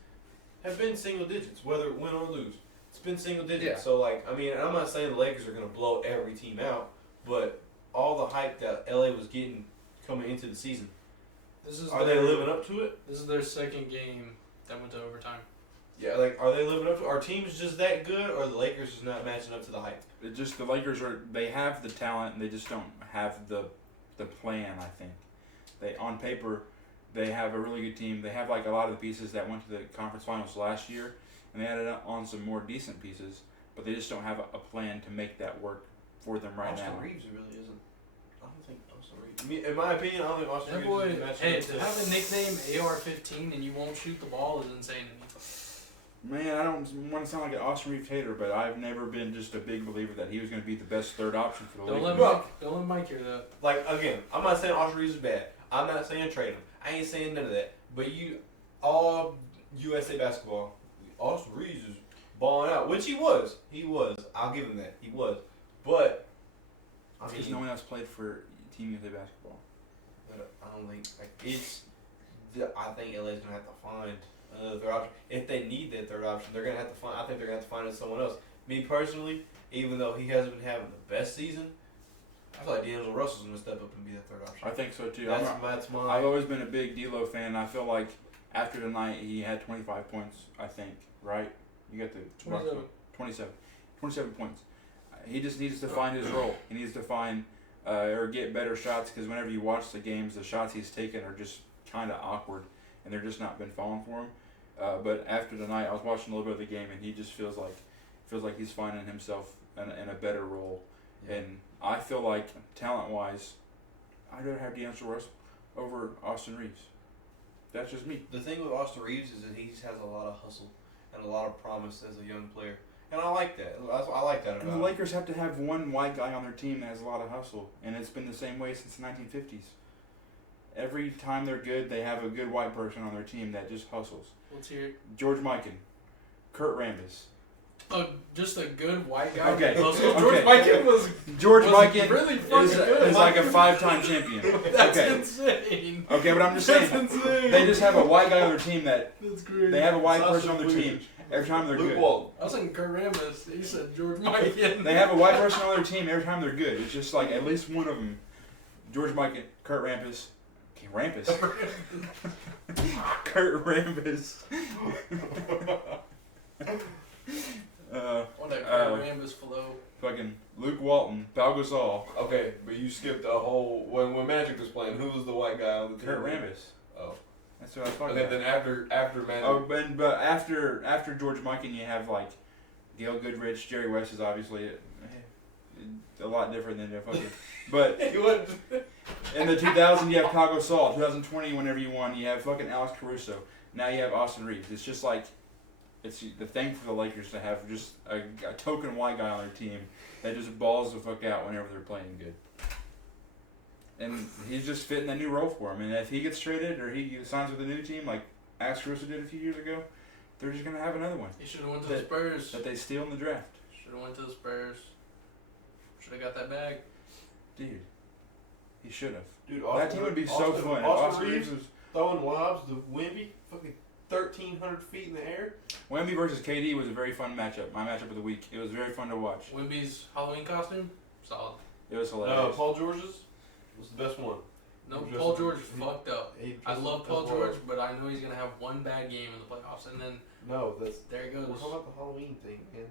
have been single digits, whether win or lose. It's been single digits. Yeah. So like, I mean, I'm not saying the Lakers are gonna blow every team out, but all the hype that LA was getting coming into the season, are they living up to it? This is their second game that went to overtime. Yeah, like, are they living up to it? Are teams just that good, or are the Lakers just not matching up to the hype? It just the Lakers they have the talent and they just don't have the plan, I think. They on paper they have a really good team. They have like a lot of the pieces that went to the conference finals last year, and they added on some more decent pieces, but they just don't have a plan to make that work for them right Austin now. Reeves really isn't. I don't think Austin Reeves. In my opinion, I don't think Austin That Reeves boy, is matching hey, up to have a nickname AR-15 and you won't shoot the ball is insane to me. Man, I don't want to sound like an Austin Reeves hater, but I've never been just a big believer that he was going to be the best third option for the Don't Lakers. let Mike hear that. Like, again, I'm not saying Austin Reeves is bad. I'm not saying trade him. I ain't saying none of that. But all USA basketball, Austin Reeves is balling out, which he was. He was. I'll give him that. He was. But I Because mean, no one else played for Team USA basketball. I don't think like it's. I think LA's gonna have to find another third option. If they need that third option, they're gonna have to find. I think they're gonna have to find it someone else. Me personally, even though he hasn't been having the best season, I feel like D'Angelo Russell's gonna step up and be the third option. I think so too. That's my. I've always been a big D'Lo fan. And I feel like after tonight he had 25 points. I think right. You got the 27 points. He just needs to find his role. He needs to find or get better shots because whenever you watch the games, the shots he's taken are just kind of awkward and they're just not been falling for him. But after tonight, I was watching a little bit of the game and he just feels like he's finding himself in a better role. Yeah. And I feel like talent-wise, I'd rather have D'Angelo Russell over Austin Reeves. That's just me. The thing with Austin Reeves is that he just has a lot of hustle and a lot of promise as a young player, and I like that. I like that And about the him. Lakers have to have one white guy on their team that has a lot of hustle, and it's been the same way since the 1950s. Every time they're good, they have a good white person on their team that just hustles. Let's hear it. George Mikan, Kurt Rambis. Just a good white guy. Okay. George Okay. Mikan was George was Mikan really fucking good. is like a 5-time champion. That's Okay. insane. Okay, but I'm just That's saying, insane. they just have a white guy on their team that That's crazy. they have a white Sasha person on their team every time they're Luke good. Walton. I was thinking Kurt Rambis. He said George Mikan. They have a white person on their team every time they're good. It's just like at least one of them. George Mikan, Kurt Rambis. Okay, Rampus. Kurt Rambis. What that Kurt Rambis flow. Fucking Luke Walton, Pau Gasol, Okay, but you skipped a whole when Magic was playing. Who was the white guy on the team? Kurt Rambis. Oh, That's what I was talking okay. about. Then after Magic. Oh, but after George Mikan, you have like Gail Goodrich, Jerry West is obviously a lot different than the fucking. But He went. in the 2000, you have Pau Gasol. 2020, whenever you won, you have fucking Alex Caruso. Now you have Austin Reeves. It's just like it's the thing for the Lakers to have just a token white guy on their team that just balls the fuck out whenever they're playing good. And he's just fitting that new role for him. And if he gets traded or he signs with a new team like Alex Caruso did a few years ago, they're just gonna have another one He should have went to the Spurs. that they steal in the draft. Should have went to the Spurs. Should have got that bag. Dude, he should have. Dude, That team would be so fun. If Austin Austin Reeves Reeves was throwing lobs to Wemby, fucking 1,300 feet in the air. Wemby versus KD was a very fun matchup. My matchup of the week. It was very fun to watch. Wemby's Halloween costume, solid. It was hilarious. No, Paul George's was the best one. No, Just- Paul George is he- fucked up. He I just- love Paul that's what- George, but I know he's gonna have one bad game in the playoffs, and then No, that's. there he We're goes. talking about the Halloween thing, man.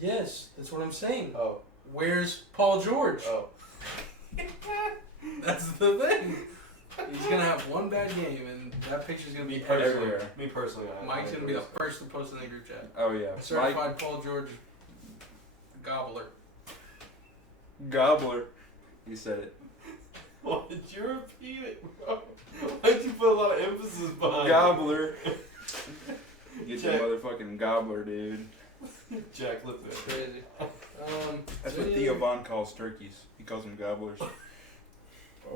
Yes, that's what I'm saying. Oh, Where's Paul George? oh. That's the thing. He's gonna have one bad game, and that picture's gonna be personally, everywhere. Me personally, Mike's I gonna be the agree. first to post in the group chat. Oh yeah. Certified Mike Paul George gobbler. Gobbler. He said it. Why did you repeat it, bro? Why'd you put a lot of emphasis behind Gobbler. Get your Jack. motherfucking gobbler, dude. it? Jack, look at That's that. crazy. That's what Theo Von calls turkeys. He calls them gobblers.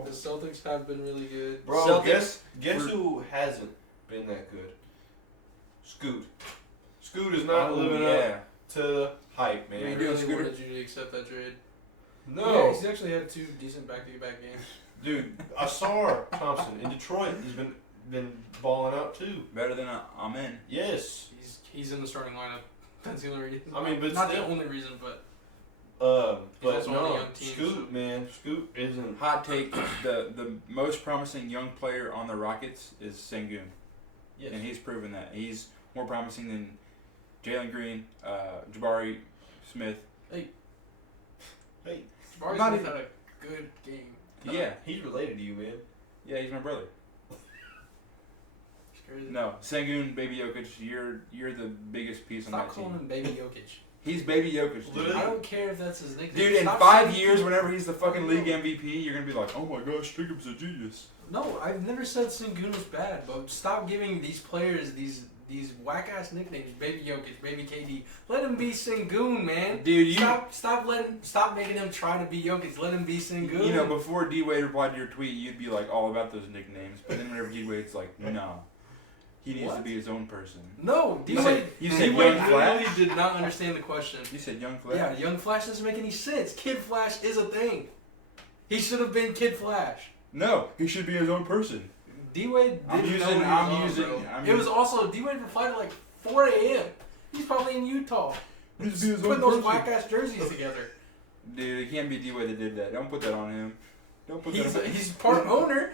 The Celtics have been really good. Bro, Celtics guess who hasn't been that good? Scoot. Scoot is not living up to the hype, I man. really doing, Scooter? wanted you to accept that trade. No, Yeah, he's actually had 2 decent back-to-back games. dude, Asar Thompson in Detroit, he's been balling out too. Better than Amen. Yes. He's in the starting lineup. That's the only reason. I mean, but not still. the only reason, but But also on the no, young team, Scoot, so- man, Scoot isn't. Hot take: the most promising young player on the Rockets is Sengun, Yes. and he's proven that he's more promising than Jalen Green, Jabari Smith. Hey, Jabari Not Smith even- had a good game. Yeah, he's related to you, man. yeah, he's my brother. It's crazy. No, Sengun, Baby Jokic, you're the biggest piece on Stop that calling team. him Baby Jokic. He's Baby Jokic, dude. Literally. I don't care if that's his nickname. Dude, in Stop 5 saying- years, whenever he's the fucking league MVP, you're gonna be like, oh my gosh, Jacob's a genius. No, I've never said Sengun was bad, but stop giving these players these whack ass nicknames. Baby Jokic, Baby KD. Let him be Sengun, man. Dude, you Stop making him try to be Jokic. Let him be Sengun. you know, before D Wade replied to your tweet, you'd be like all about those nicknames, but then whenever D Wade's like, no, He needs to What? be his own person. No, You D-Wade. said Young D-Wade Flash? literally did not understand the question. You said Young Flash? Yeah, Young Flash doesn't make any sense. Kid Flash is a thing. He should have been Kid Flash. No, he should be his own person. D-Wade I'm didn't using- know I'm he was on, using- bro. I'm It was using- also, D-Wade replied at like 4 a.m. He's probably in Utah. He needs to be his Putting own those person. whack-ass jerseys together. Dude, it can't be D-Wade that did that. Don't put that on him. Don't put that on him. He's part owner.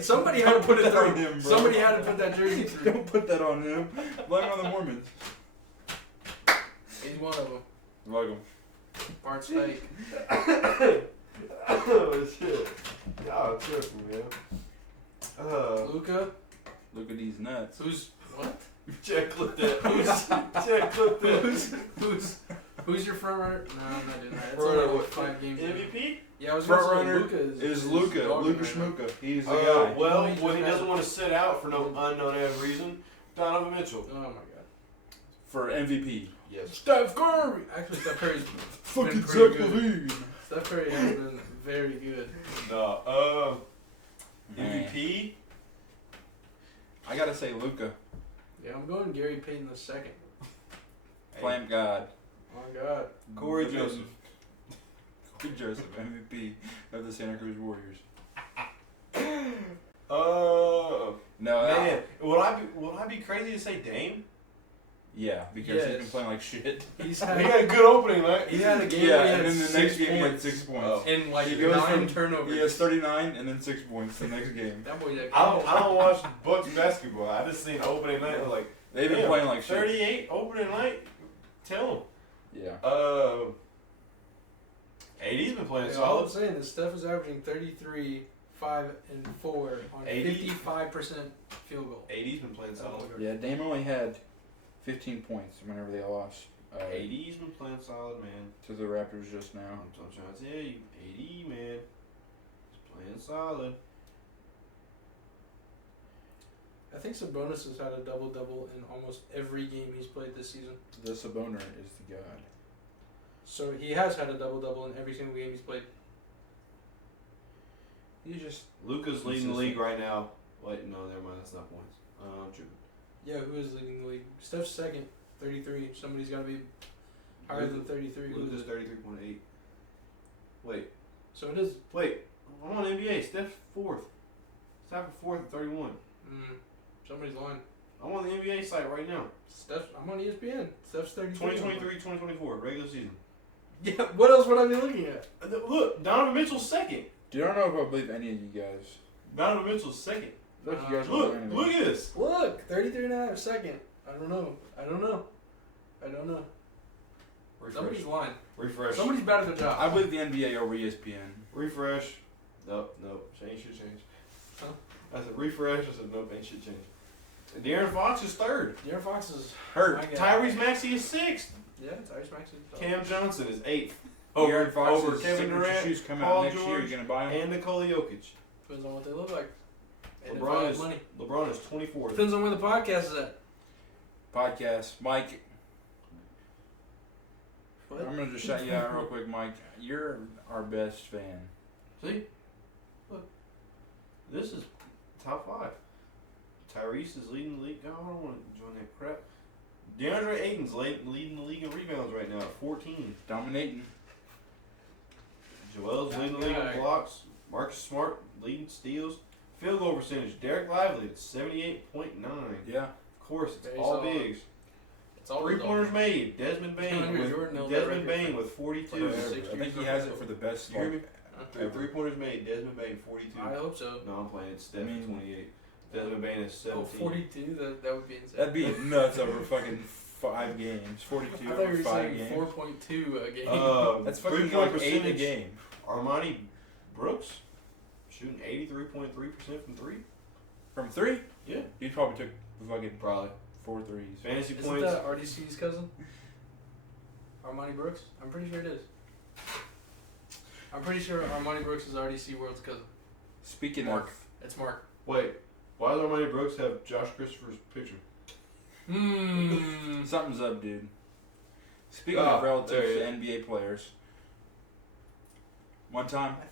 Somebody had to put it Don't put that on through. him, bro. Somebody had to put that jersey through. Don't put that on him. Blame it on the Mormons. He's one of them. Like him. Part steak. Oh shit! Y'all tripping, man. Luca, Look at these nuts. who's what? Check clip that. Check clip that. Who's your front runner? No, I'm not doing that. It's Front only runner, like 5 games. MVP? Yeah, I was Front gonna say runner Luka is Luca. dogging Luca right now. Schmuka. He's the guy. Well, No, he when he just doesn't has- want to sit out for no unknown ass reason, Donovan Mitchell. Oh my god. For MVP. Yes. Steph Curry. Actually, Steph Curry's Fucking pretty Zach good. Levine. Steph Curry has been very good. No. Man. MVP? I gotta say Luca. Yeah, I'm going Gary Payton the second. Flame God. Oh my god. Corey Joseph. Corey Joseph, MVP of the Santa Cruz Warriors. No, Man, would I be crazy to say Dame? yeah, because he's been Yes. playing like shit. He's He had had a good opening, right? he had a game Yeah, where he and had then the 6 next game he had points 6 points. Oh. and like He goes 9 from- turnovers. He has 39 and then 6 points the next game. That boy that I don't watch Bucks basketball. I just seen opening night. I was like, They've been damn, playing like shit. 38 opening night. Tell him. Yeah. AD's been playing Yeah, all I'm solid. saying is Steph is averaging 33, 5, and 4 on 80? 55% field goal. AD's been playing solid. Yeah, Dame only had 15 points whenever they lost AD's been playing solid, man. to the Raptors just now. I'm trying to tell you, AD, man, he's playing solid. I think Sabonis has had a double-double in almost every game he's played this season. The Saboner is the god. So he has had a double-double in every single game he's played. He's just Luka's leading the league right now. Wait, no, never mind. That's not points. I'm tripping. Yeah, who is leading the league? Steph's second, 33. Somebody's got to be higher than 33. Who is Luka's it? 33.8. Wait, So it is. I'm on NBA. Steph's fourth. Steph fourth at 31. Somebody's lying. I'm on the NBA site right now. I'm on ESPN. Steph's 33. 2023-2024 regular season. Yeah, what else would I be looking at? Look, Donovan Mitchell's second. Dude, I don't know if I believe any of you guys. Donovan Mitchell's second. I feel like you guys Look, don't know look anything. at this. Look, 33 and a half second. I don't know. Somebody's lying. Refresh. Somebody's bad at their job. I believe the NBA over ESPN. Refresh. Nope. Change should change. Huh? I said refresh. I said nope, ain't shit change. And De'Aaron Fox is third. De'Aaron Fox is Hurt. my guy. Tyrese Maxey is sixth. Yeah, Tyrese Maxey. Cam Johnson is eighth. De'Aaron Fox over is Kevin signature Durant, shoes coming Paul out next year. George, You gonna buy them? and Nikola Jokic. Depends on what they look like. And if I LeBron have is money. 24th. Depends on where the podcast is at. Podcast, Mike. What? I'm gonna just shout you out real quick, Mike. You're our best fan. See? Look. This is top 5. Tyrese is leading the league. God, I don't want to join that crap. DeAndre Ayton's leading the league in rebounds right now at 14. Dominating. Joel's leading the league in blocks. Marcus Smart leading steals. Field goal percentage. Derek Lively at 78.9. Yeah. Of course, it's Very all solid. bigs. It's all 3 the pointers made. Desmond Bain Andrew with Jordan held that Desmond record Bain for- with 42. for I 6 think he has it for the best. You hear me? Ever. 3 pointers made. Desmond Bain 42. I hope so. No, I'm playing. It's Steph I mean- 28. Desmond Bain is 17. Oh, 42? That would be insane. That'd be nuts over fucking 5 games. 42 I thought you over were 5 saying games. 4.2 a game. That's three fucking point like 8 a percentage. game. Armani Brooks shooting 83.3% from 3. From 3? Yeah. He probably took fucking Probably. 4 threes. Fantasy Isn't points. that RDC's cousin? Armani Brooks? I'm pretty sure it is. I'm pretty sure Armani Brooks is RDC World's cousin. Speaking Mark. of, It's Mark. Wait, why does Armani Brooks have Josh Christopher's picture? something's up, dude. Speaking Ah, of relatives there to he is. NBA players, one time I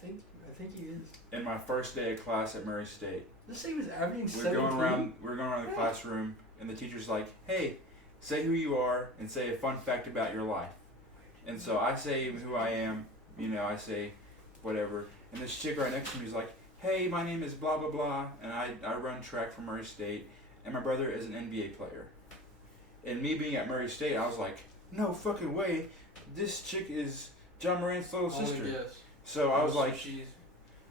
think he is. in my first day of class at Murray State, This thing was averaging We're 17. going around the classroom, and the teacher's like, "Hey, say who you are and say a fun fact about your life." And so I say who I am. I say whatever. And this chick right next to me is like, "Hey, my name is blah blah blah, and I run track for Murray State, and my brother is an NBA player." And me being at Murray State, I was like, "No fucking way, this chick is John Morant's little sister." Only guess. So I was like, She's...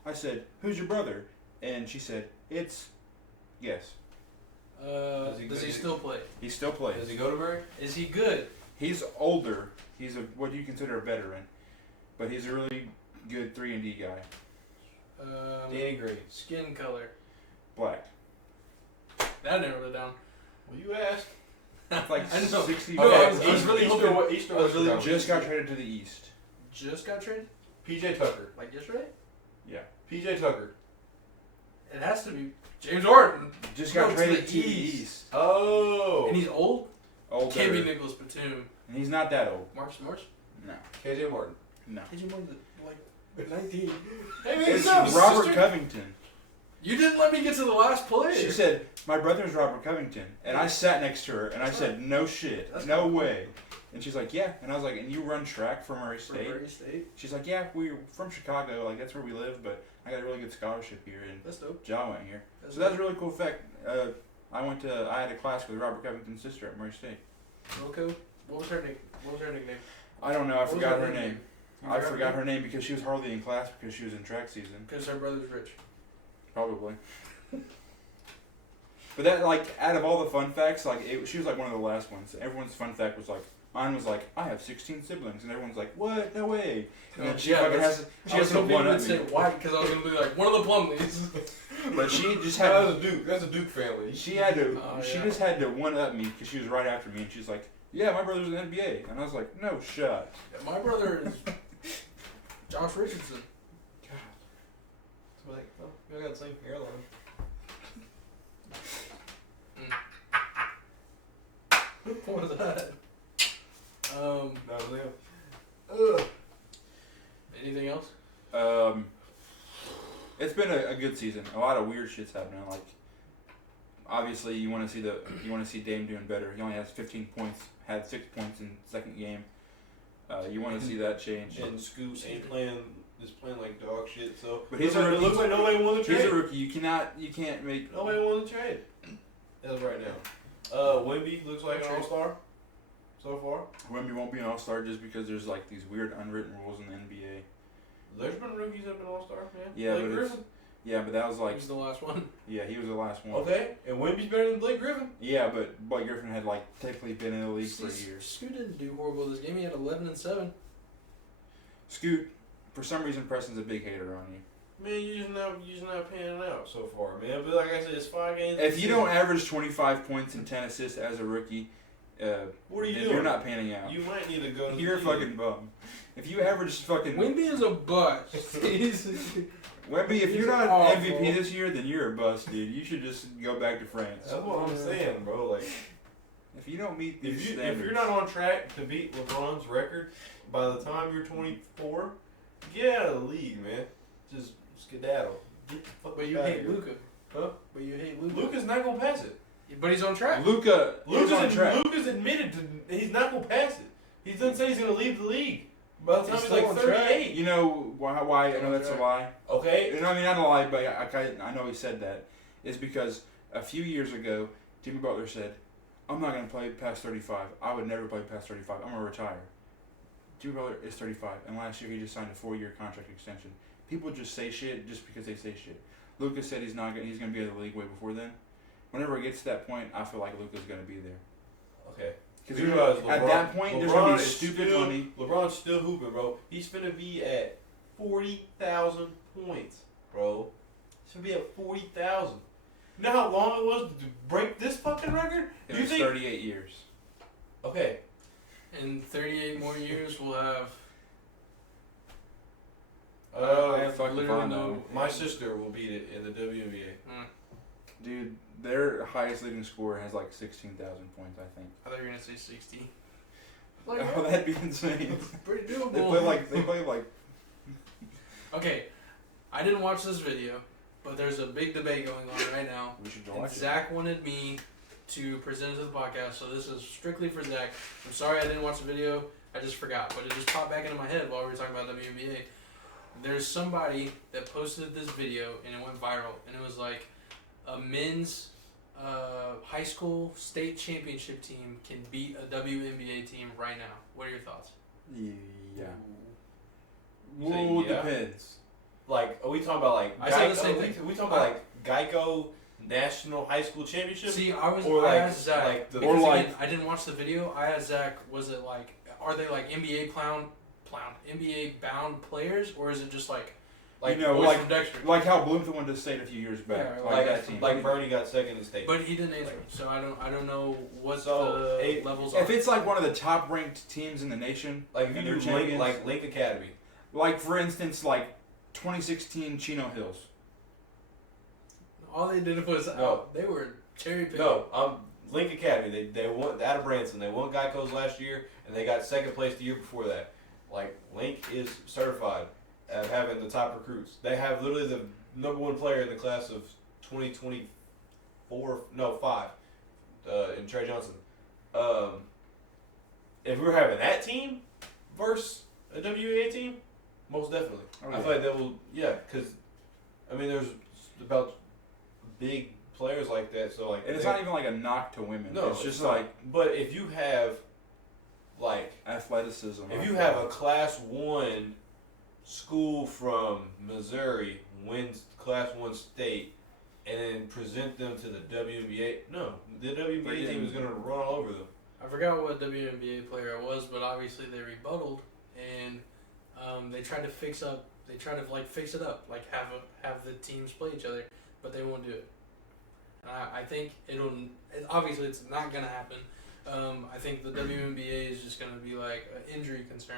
I said, "Who's your brother?" And she said, "It's..." Yes. Does he still play? He still plays. Does he go to Murray? Is he good? He's older. He's what you consider a veteran, but he's a really good 3-and-D guy. Danny Green. Skin color. Black. That narrowed it down. Well, you asked. Like I know. 60. No, Okay, I was really Eastern, hoping- Eastern I was Western really Conference. Just got traded to the East. Just got traded? PJ Tucker. Like yesterday? Yeah. PJ Tucker. It has to be James Harden. Just got No, to traded the to the East. East. Oh. And he's old? Older. Can't be Nicholas Batum. And he's not that old. Marcus Morris? No. KJ Martin. No. KJ Morris is like 19. Hey, man, It's what's up, Robert sister? Covington. You didn't let me get to the last play. She said, "My brother's Robert Covington." And I sat next to her and I said, "No shit. That's No cool. way." And she's like, "Yeah." And I was like, "And you run track for Murray For State?" Murray State. She's like, "Yeah, we're from Chicago. Like, that's where we live, but I got a really good scholarship here, and That's dope. Ja went here." So that's a really cool fact. I had a class with Robert Covington's sister at Murray State. Rocco? What was her name? What was her nickname? I don't know. I What was forgot her her name. nickname? You I forgot her name because she was hardly in class because she was in track season. Because her brother's rich. Probably. But that, like, out of all the fun facts, like, she was like one of the last ones. Everyone's fun fact was like, mine was like, "I have 16 siblings," and everyone's like, "What? No way." And then she fucking has to one to up say me. why, because I was going to be like, one of the Plumleys. But she just That had. was a Duke. That's a Duke family. She had to. Oh, She yeah. just had to one up me because she was right after me, and she's like, "Yeah, my brother's in the NBA," and I was like, "No shot." My brother is Josh Richardson. It's like, oh, you got the same hairline. What was that? No, Ugh. Anything else? It's been a good season. A lot of weird shit's happening. Like, obviously, you want to see Dame doing better. He only has 15 points. Had 6 points in the second game. You want to see that change. And Scoot ain't playing. Is playing like dog shit. So, But he's a it rookie. looks like nobody won the trade. He's a rookie. You can't make. Nobody won the trade. As of right now. Wemby looks like an all-star. So far. Wemby won't be an all-star just because there's like these weird unwritten rules in the NBA. There's been rookies that have been all-star, man. Yeah, Blake but Griffin. but that was He like, was the last one. yeah, he was the last one. Okay, and Wemby's better than Blake Griffin. Yeah, but Blake Griffin had like technically been in the league for a year. Scoot didn't do horrible this game. He had 11 and 7. Scoot, for some reason, Preston's a big hater on you. Man, you're just not panning out so far, man. But like I said, it's 5 games. If you don't average 25 points and 10 assists as a rookie, what are you then doing? you're not panning out. You might need to go. To You're a the fucking bum. If you average fucking Wemby is a bust. He's Wemby, if He's you're not awful. MVP this year, then you're a bust, dude. You should just go back to France. That's what I'm saying, bro. Like, If you don't meet these if standards, you're not on track to beat LeBron's record by the time you're 24, get out of the league, man. Just skedaddle. Get the fuck But you outta hate here. Luka. Huh? But you hate Luka. Luka's not gonna pass it. But he's on track. Luka is on track. Luka's admitted to he's not gonna pass it. He doesn't say he's gonna leave the league. By the time He's he's, still like on track. 38. You know why I know that's a lie? Okay. You know, I mean, not a lie, but I know he said that. Is because a few years ago, Jimmy Butler said, "I'm not going to play past 35. I would never play past 35. I'm going to retire." Jimmy Butler is 35, and last year he just signed a 4-year contract extension. People just say shit just because they say shit. Luka said he's going to be in the league way before then. Whenever it gets to that point, I feel like Luka's going to be there. Okay. Because Realize at that point, there's going to be stupid money. LeBron's still hooping, bro. He's finna be at 40,000 points, bro. He's finna be at 40,000. You know how long it was to break this fucking record? It Do you was think? 38 years. Okay. In 38 more years, we'll have. I have fucking literally fun, no. though. My sister will beat it in the WNBA. Dude, their highest leading scorer has like 16,000 points, I think. I thought you were gonna say 60. Oh, that'd be insane. Pretty They doable. play like Okay, I didn't watch this video, but there's a big debate going on right now. We should And watch it. Zach wanted me to present it to the podcast, so this is strictly for Zach. I'm sorry I didn't watch the video. I just forgot, but it just popped back into my head while we were talking about WNBA. There's somebody that posted this video and it went viral, and it was like a men's high school state championship team can beat a WNBA team right now. What are your thoughts? Yeah. You say Well, yeah? depends. Like, are we talking about like I said the Geico? same thing. We talking about like Geico National High School Championship? See, or I like, asked Zach, like the, because or like- again, I didn't watch the video. I asked Zach, was it like, are they like NBA NBA bound players, or is it just like like you know, boys like from Dexter? like how Bloomington went to state a few years back. Yeah, like like that team. like Bernie got second in state. But he didn't answer, so I don't know what So, the levels are. If it's like one of the top ranked teams in the nation, Like if and you they're do Link, champions, like Link Academy. like for instance, like 2016 Chino Hills. All they did was they were cherry picking. No, Link Academy. They won out of Branson. They won Geico's last year, and they got second place the year before that. Like Link is certified at having the top recruits. They have literally the number one player in the class of 2024. No, 5. In Trey Johnson. If we were having that team versus a WNBA team, most definitely. Oh, I yeah. feel like that will, because I mean, there's about big players like that. So like, And it's not even like a knock to women. no, it's just not. like But if you have, like, athleticism. if like you that. have a Class 1 school from Missouri wins Class 1 state, and then present them to the WNBA, no, the WNBA team is going to run all over them. I forgot what WNBA player it was, but obviously they rebutted and they tried to fix it up, like have the teams play each other, but they won't do it. And I think obviously it's not gonna happen. I think the WNBA is just gonna be like an injury concern.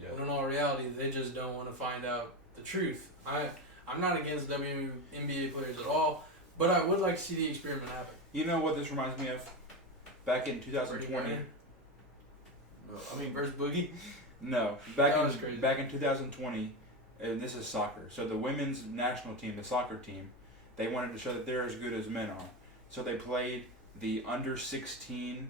Yeah. But in all reality, they just don't want to find out the truth. I'm not against WNBA players at all, but I would like to see the experiment happen. You know what this reminds me of? Back in 2020. No, I mean, versus Boogie. No, That was crazy. back in 2020, and this is soccer. So the women's national team, the soccer team, they wanted to show that they're as good as men are. So they played the under 16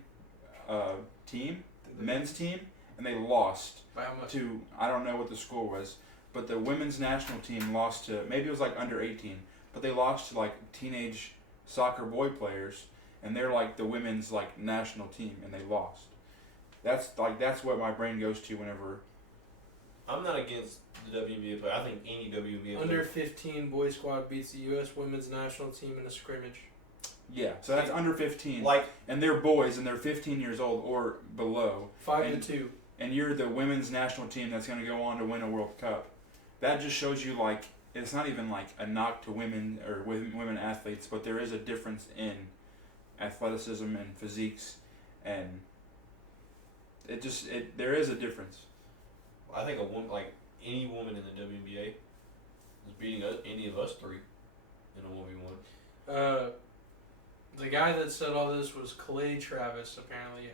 team, the men's team, and they lost By how much? to, I don't know what the score was, but the women's national team lost to, maybe it was like under 18, but they lost to like teenage soccer boy players, and they're like the women's like national team, and they lost. That's what my brain goes to whenever. I'm not against the WNBA player. I think any WNBA Under player. 15 boys squad beats the U.S. women's national team in a scrimmage. Yeah, so that's under 15, Like, and they're boys, and they're 15 years old or below, 5-2. and you're the women's national team that's going to go on to win a World Cup. That just shows you like it's not even like a knock to women or women athletes, but there is a difference in athleticism and physiques, and there is a difference. I think a woman, like any woman in the WNBA, is beating any of us 3 in a 1v1. The guy that said all this was Clay Travis, apparently.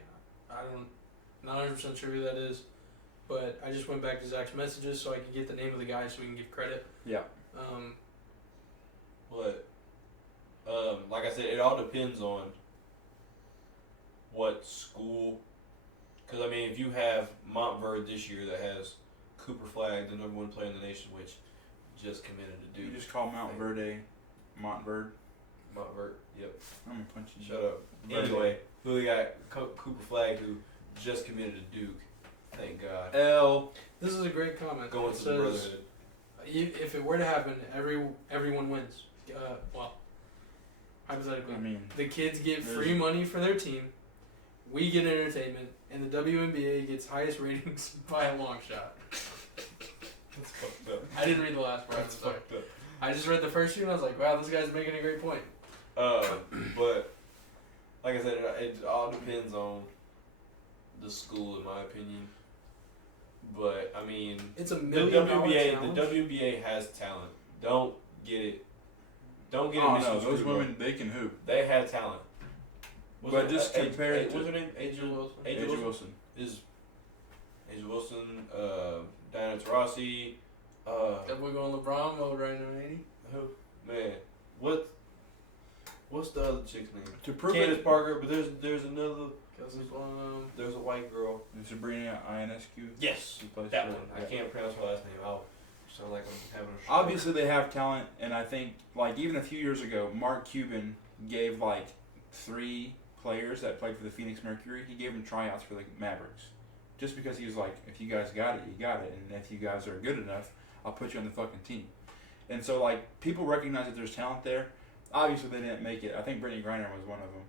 Not 100% sure who that is, but I just went back to Zach's messages so I could get the name of the guy so we can give credit. Yeah. But, like I said, it all depends on what school. Because, I mean, if you have Montverde this year that has Cooper Flagg, the number 1 player in the nation, which just committed to You Duke. just call Montverde. Montverde, yep. I'm gonna punch you. Shut up. Verde. Anyway, who we got? Cooper Flagg, who just committed to Duke. Thank God. L. This is a great comment. Going It to the says, Brotherhood. if it were to happen, everyone wins. Well, hypothetically. I mean, The kids get There's- free money for their team, we get entertainment, and the WNBA gets highest ratings by a long shot. That's fucked up. I didn't read the last part. I'm That's sorry. fucked up. I just read the first two and I was like, wow, this guy's making a great point. But like I said, it all depends on the school, in my opinion. But I mean, It's a the $1 million WNBA, the challenge. WNBA has talent. Don't get it. Don't get it. oh no, misconstrued, those bro. women, they can hoop. They have talent. But just compare it to what's her name? Asia Wilson. Asia Asia Wilson. Wilson. Is Asia Wilson, Diana Taurasi, That boy going LeBron mode right now, ain't he? who? Man, what's the other chick's name? To prove Candace it, Parker, but there's another. Kelsey's one of them. There's a white girl. Sabrina Ionescu. Yes, She plays that for- one. I yeah. can't pronounce her last name. I'll sound like I'm having a stroke. Obviously, they have talent, and I think like even a few years ago, Mark Cuban gave like 3 players that played for the Phoenix Mercury. He gave them tryouts for the Mavericks, just because he was like, if you guys got it, you got it, and if you guys are good enough, I'll put you on the fucking team. And so like people recognize that there's talent there. Obviously, they didn't make it. I think Brittany Griner was one of them,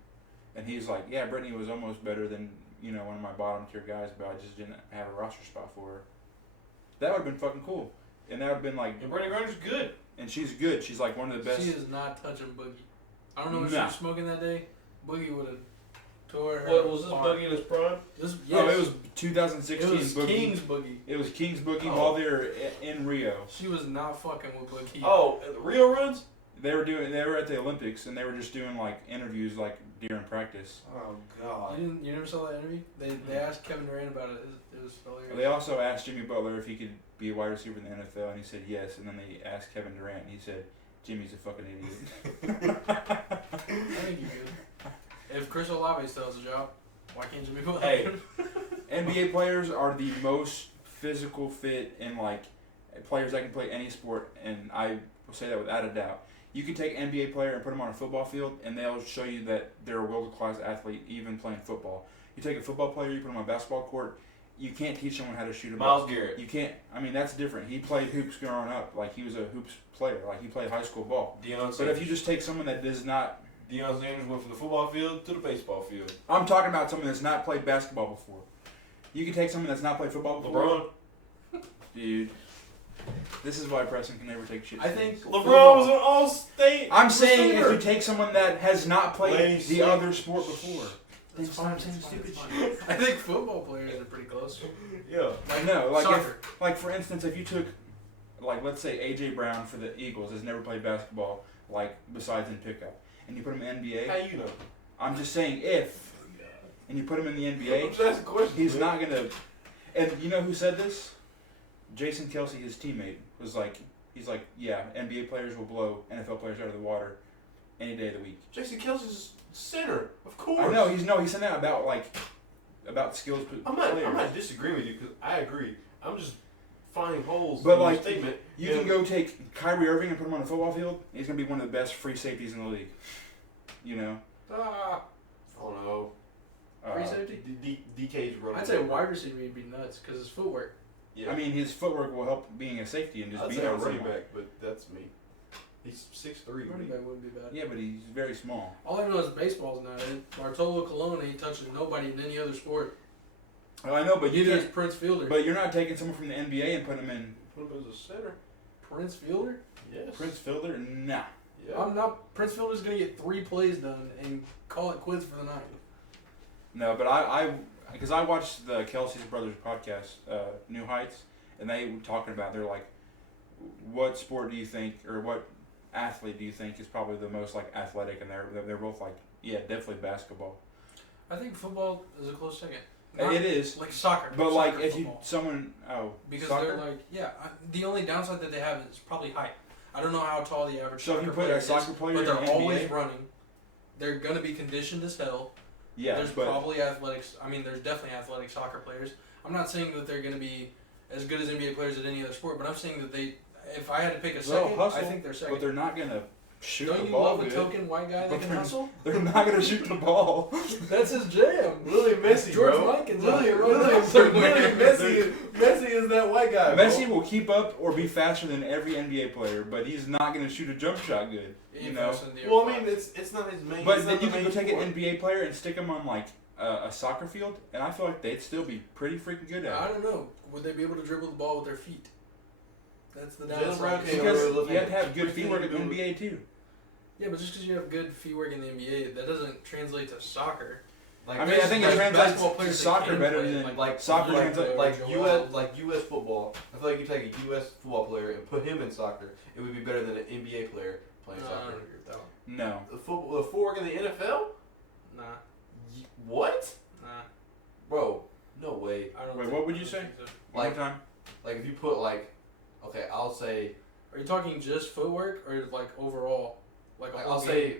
and he's like, yeah, Brittany was almost better than one of my bottom tier guys, but I just didn't have a roster spot for her. That would have been fucking cool, and that would have been like. And Brittany Griner's good. And she's good. She's like one of the best. She is not touching Boogie. I don't know what Nah. she was smoking that day. Boogie would have tore her. What was this apart. Boogie in his prime? This, Oh, yes. it was 2016 It was Boogie. King's Boogie. It was King's Boogie Oh. while they were in Rio. She was not fucking with Boogie. Oh, the Rio runs. They were at the Olympics and they were just doing like interviews like during practice. Oh God. You never saw that interview? They asked Kevin Durant about it. It was hilarious. They also asked Jimmy Butler if he could be a wide receiver in the NFL, and he said yes. And then they asked Kevin Durant, and he said Jimmy's a fucking idiot. I think he could. If Chris Olave still has a job, why can't Jimmy Butler? Hey. NBA players are the most physical fit and like players that can play any sport, and I will say that without a doubt. You can take an NBA player and put them on a football field, and they'll show you that they're a world-class athlete, even playing football. You take a football player, you put him on a basketball court, you can't teach someone how to shoot a ball. Miles Garrett. You can't. I mean, that's different. He played hoops growing up, like he was a hoops player, like he played high school ball. Deion But if you just take someone that does not, Deion Sanders went from the football field to the baseball field. I'm talking about someone that's not played basketball before. You can take someone that's not played football before. LeBron. Dude, this is why Preston can never take shit. I think LeBron was an all-state. I'm saying receiver. if you take someone that has not played Lane the six. other sport before. That's why I'm fine, saying that's fine, stupid that's fine. I think football players are pretty close. Yeah. Like no, like Soccer. like for instance, if you took, like let's say AJ Brown for the Eagles has never played basketball, like besides in pickup, and you put him in the NBA. How you know? I'm just saying if, and you put him in the I'm NBA, just asking questions. he's man. not gonna. And you know who said this? Jason Kelsey, his teammate, was like, he's like, yeah, NBA players will blow NFL players out of the water any day of the week. Jason Kelsey's center, of course. I know he's saying that about skills. I'm not disagreeing with you because I agree. I'm just finding holes But in like, your statement. you can go take Kyrie Irving and put him on a football field. He's gonna be one of the best free safeties in the league. You know. I don't know. Free safety? DK's running. I'd say wide receiver would be nuts because his footwork. Yeah. I mean, his footwork will help being a safety and just I'd be say a on running someone. back, but that's me. He's 6'3". Running back wouldn't be bad. Yeah, but he's very small. All I know is baseball's now. Bartolo Colon ain't touching nobody in any other sport. Oh, I know, but Neither is Prince Fielder. But you're not taking someone from the NBA and putting him in Put him as a center. Prince Fielder? Yes. Prince Fielder. Nah. Yeah. I'm not. Prince Fielder's gonna get 3 plays done and call it quits for the night. No, but because I watched the Kelsey's brothers podcast, New Heights, and they were talking about, they're like, what sport do you think, or what athlete do you think is probably the most like athletic? And they're both like, yeah, definitely basketball. I think football is a close second. It is, Like soccer. but soccer, like if football. because They're like, yeah. The only downside that they have is probably height. I don't know how tall the average so soccer if you put player a soccer is, player but in they're the always NBA, running. They're gonna be conditioned as hell. yeah, There's but probably athletics. I mean, there's definitely athletic soccer players. I'm not saying that they're going to be as good as NBA players at any other sport, but I'm saying that they. If I had to pick a They'll second, hustle, I think they're second. but they're not gonna shoot Don't the you ball love a good. token white guy that But can they're- hustle? They're not gonna shoot the ball. That's his jam. Lily Messi, George bro. Mikan's Lily, out here Lily, running Lily, somewhere. Messi is that white guy. Messi will keep up or be faster than every NBA player, but he's not gonna shoot a jump shot good. You know. Well, I mean, it's not his main. But it's then not you the can go main take sport. an NBA player and stick him on like a soccer field, and I feel like they'd still be pretty freaking good I at it. don't know. Would they be able to dribble the ball with their feet? That's the Jalen Brown downside. can't Because really you have to have good Pretty feet work in the good. NBA too. Yeah, but just because you have good feet work in the NBA, that doesn't translate to soccer. Like, I mean, I think it translates basketball to players that soccer can better play, than like soccer like, translates. like US football. I feel like you take a US football player and put him in soccer, it would be better than an NBA player playing I soccer. don't agree with that one. No. The footwork in the NFL? Nah, What? nah. Bro, no way. I don't Wait, think- what would you I don't say? think so. One Like- more time. Like if you put like, okay, I'll say Are you talking just footwork or like overall? Like I'll say,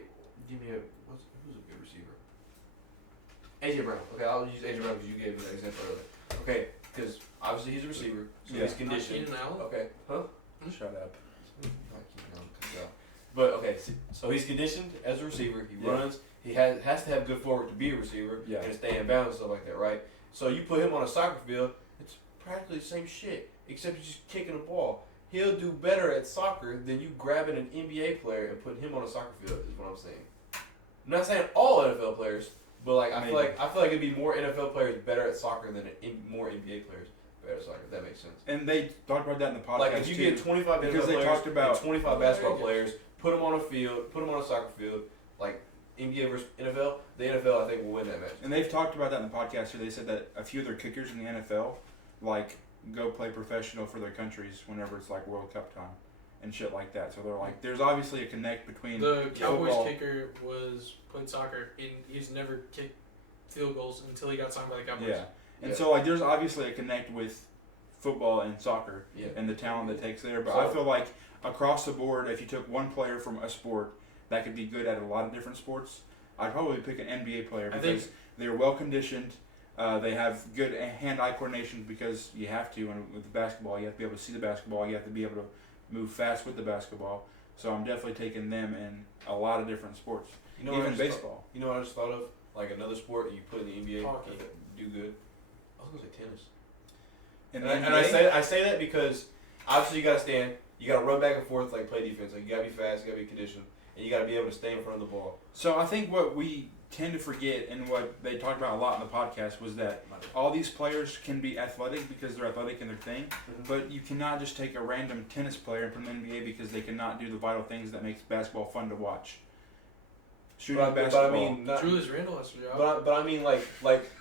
give me who's a good receiver? AJ Brown. Okay, I'll use AJ Brown because you gave me that example earlier. Okay, because obviously he's a receiver, so he's conditioned. Keenan Allen? Okay, huh? Shut up. But okay, so he's conditioned as a receiver. He runs. He has to have good forward to be a receiver and stay in bounds and stuff like that, right? So you put him on a soccer field, it's practically the same shit, except he's just kicking a ball. He'll do better at soccer than you grabbing an NBA player and putting him on a soccer field. Is what I'm saying. I'm not saying all NFL players, but like I feel like it'd be more NFL players better at soccer than more NBA players better at soccer. If that makes sense. And they talked about that in the podcast. Like if you get 25 NFL players and 25 basketball players, put them on a field, put them on a soccer field, like NBA versus NFL, the NFL I think will win that match. And they've talked about that in the podcast too. They said that a few of their kickers in the NFL, like, go play professional for their countries whenever it's like World Cup time and shit like that. So they're like, there's obviously a connect between the Cowboys football. kicker played soccer and he's never kicked field goals until he got signed by the Cowboys. Yeah. And so like there's obviously a connect with football and soccer Yeah. and the talent that takes there. But So- I feel like across the board, if you took one player from a sport that could be good at a lot of different sports, I'd probably pick an NBA player because they're well conditioned. They have good hand-eye coordination because you have to. And with basketball, you have to be able to see the basketball. You have to be able to move fast with the basketball. So I'm definitely taking them in a lot of different sports, You know even baseball. You know what I just thought of? Like another sport that you put in the NBA Hockey. that do good. I was gonna say tennis. In And, the and NBA, I say that because obviously you gotta stand, you gotta run back and forth, like play defense. Like you gotta be fast, you gotta be conditioned, and you gotta be able to stay in front of the ball. So I think what we tend to forget and what they talked about a lot in the podcast was that all these players can be athletic because they're athletic in their thing, but you cannot just take a random tennis player and put them in the NBA because they cannot do the vital things that makes basketball fun to watch. Shooting the basketball, But I mean, not, Julius Randle has a job. but I mean like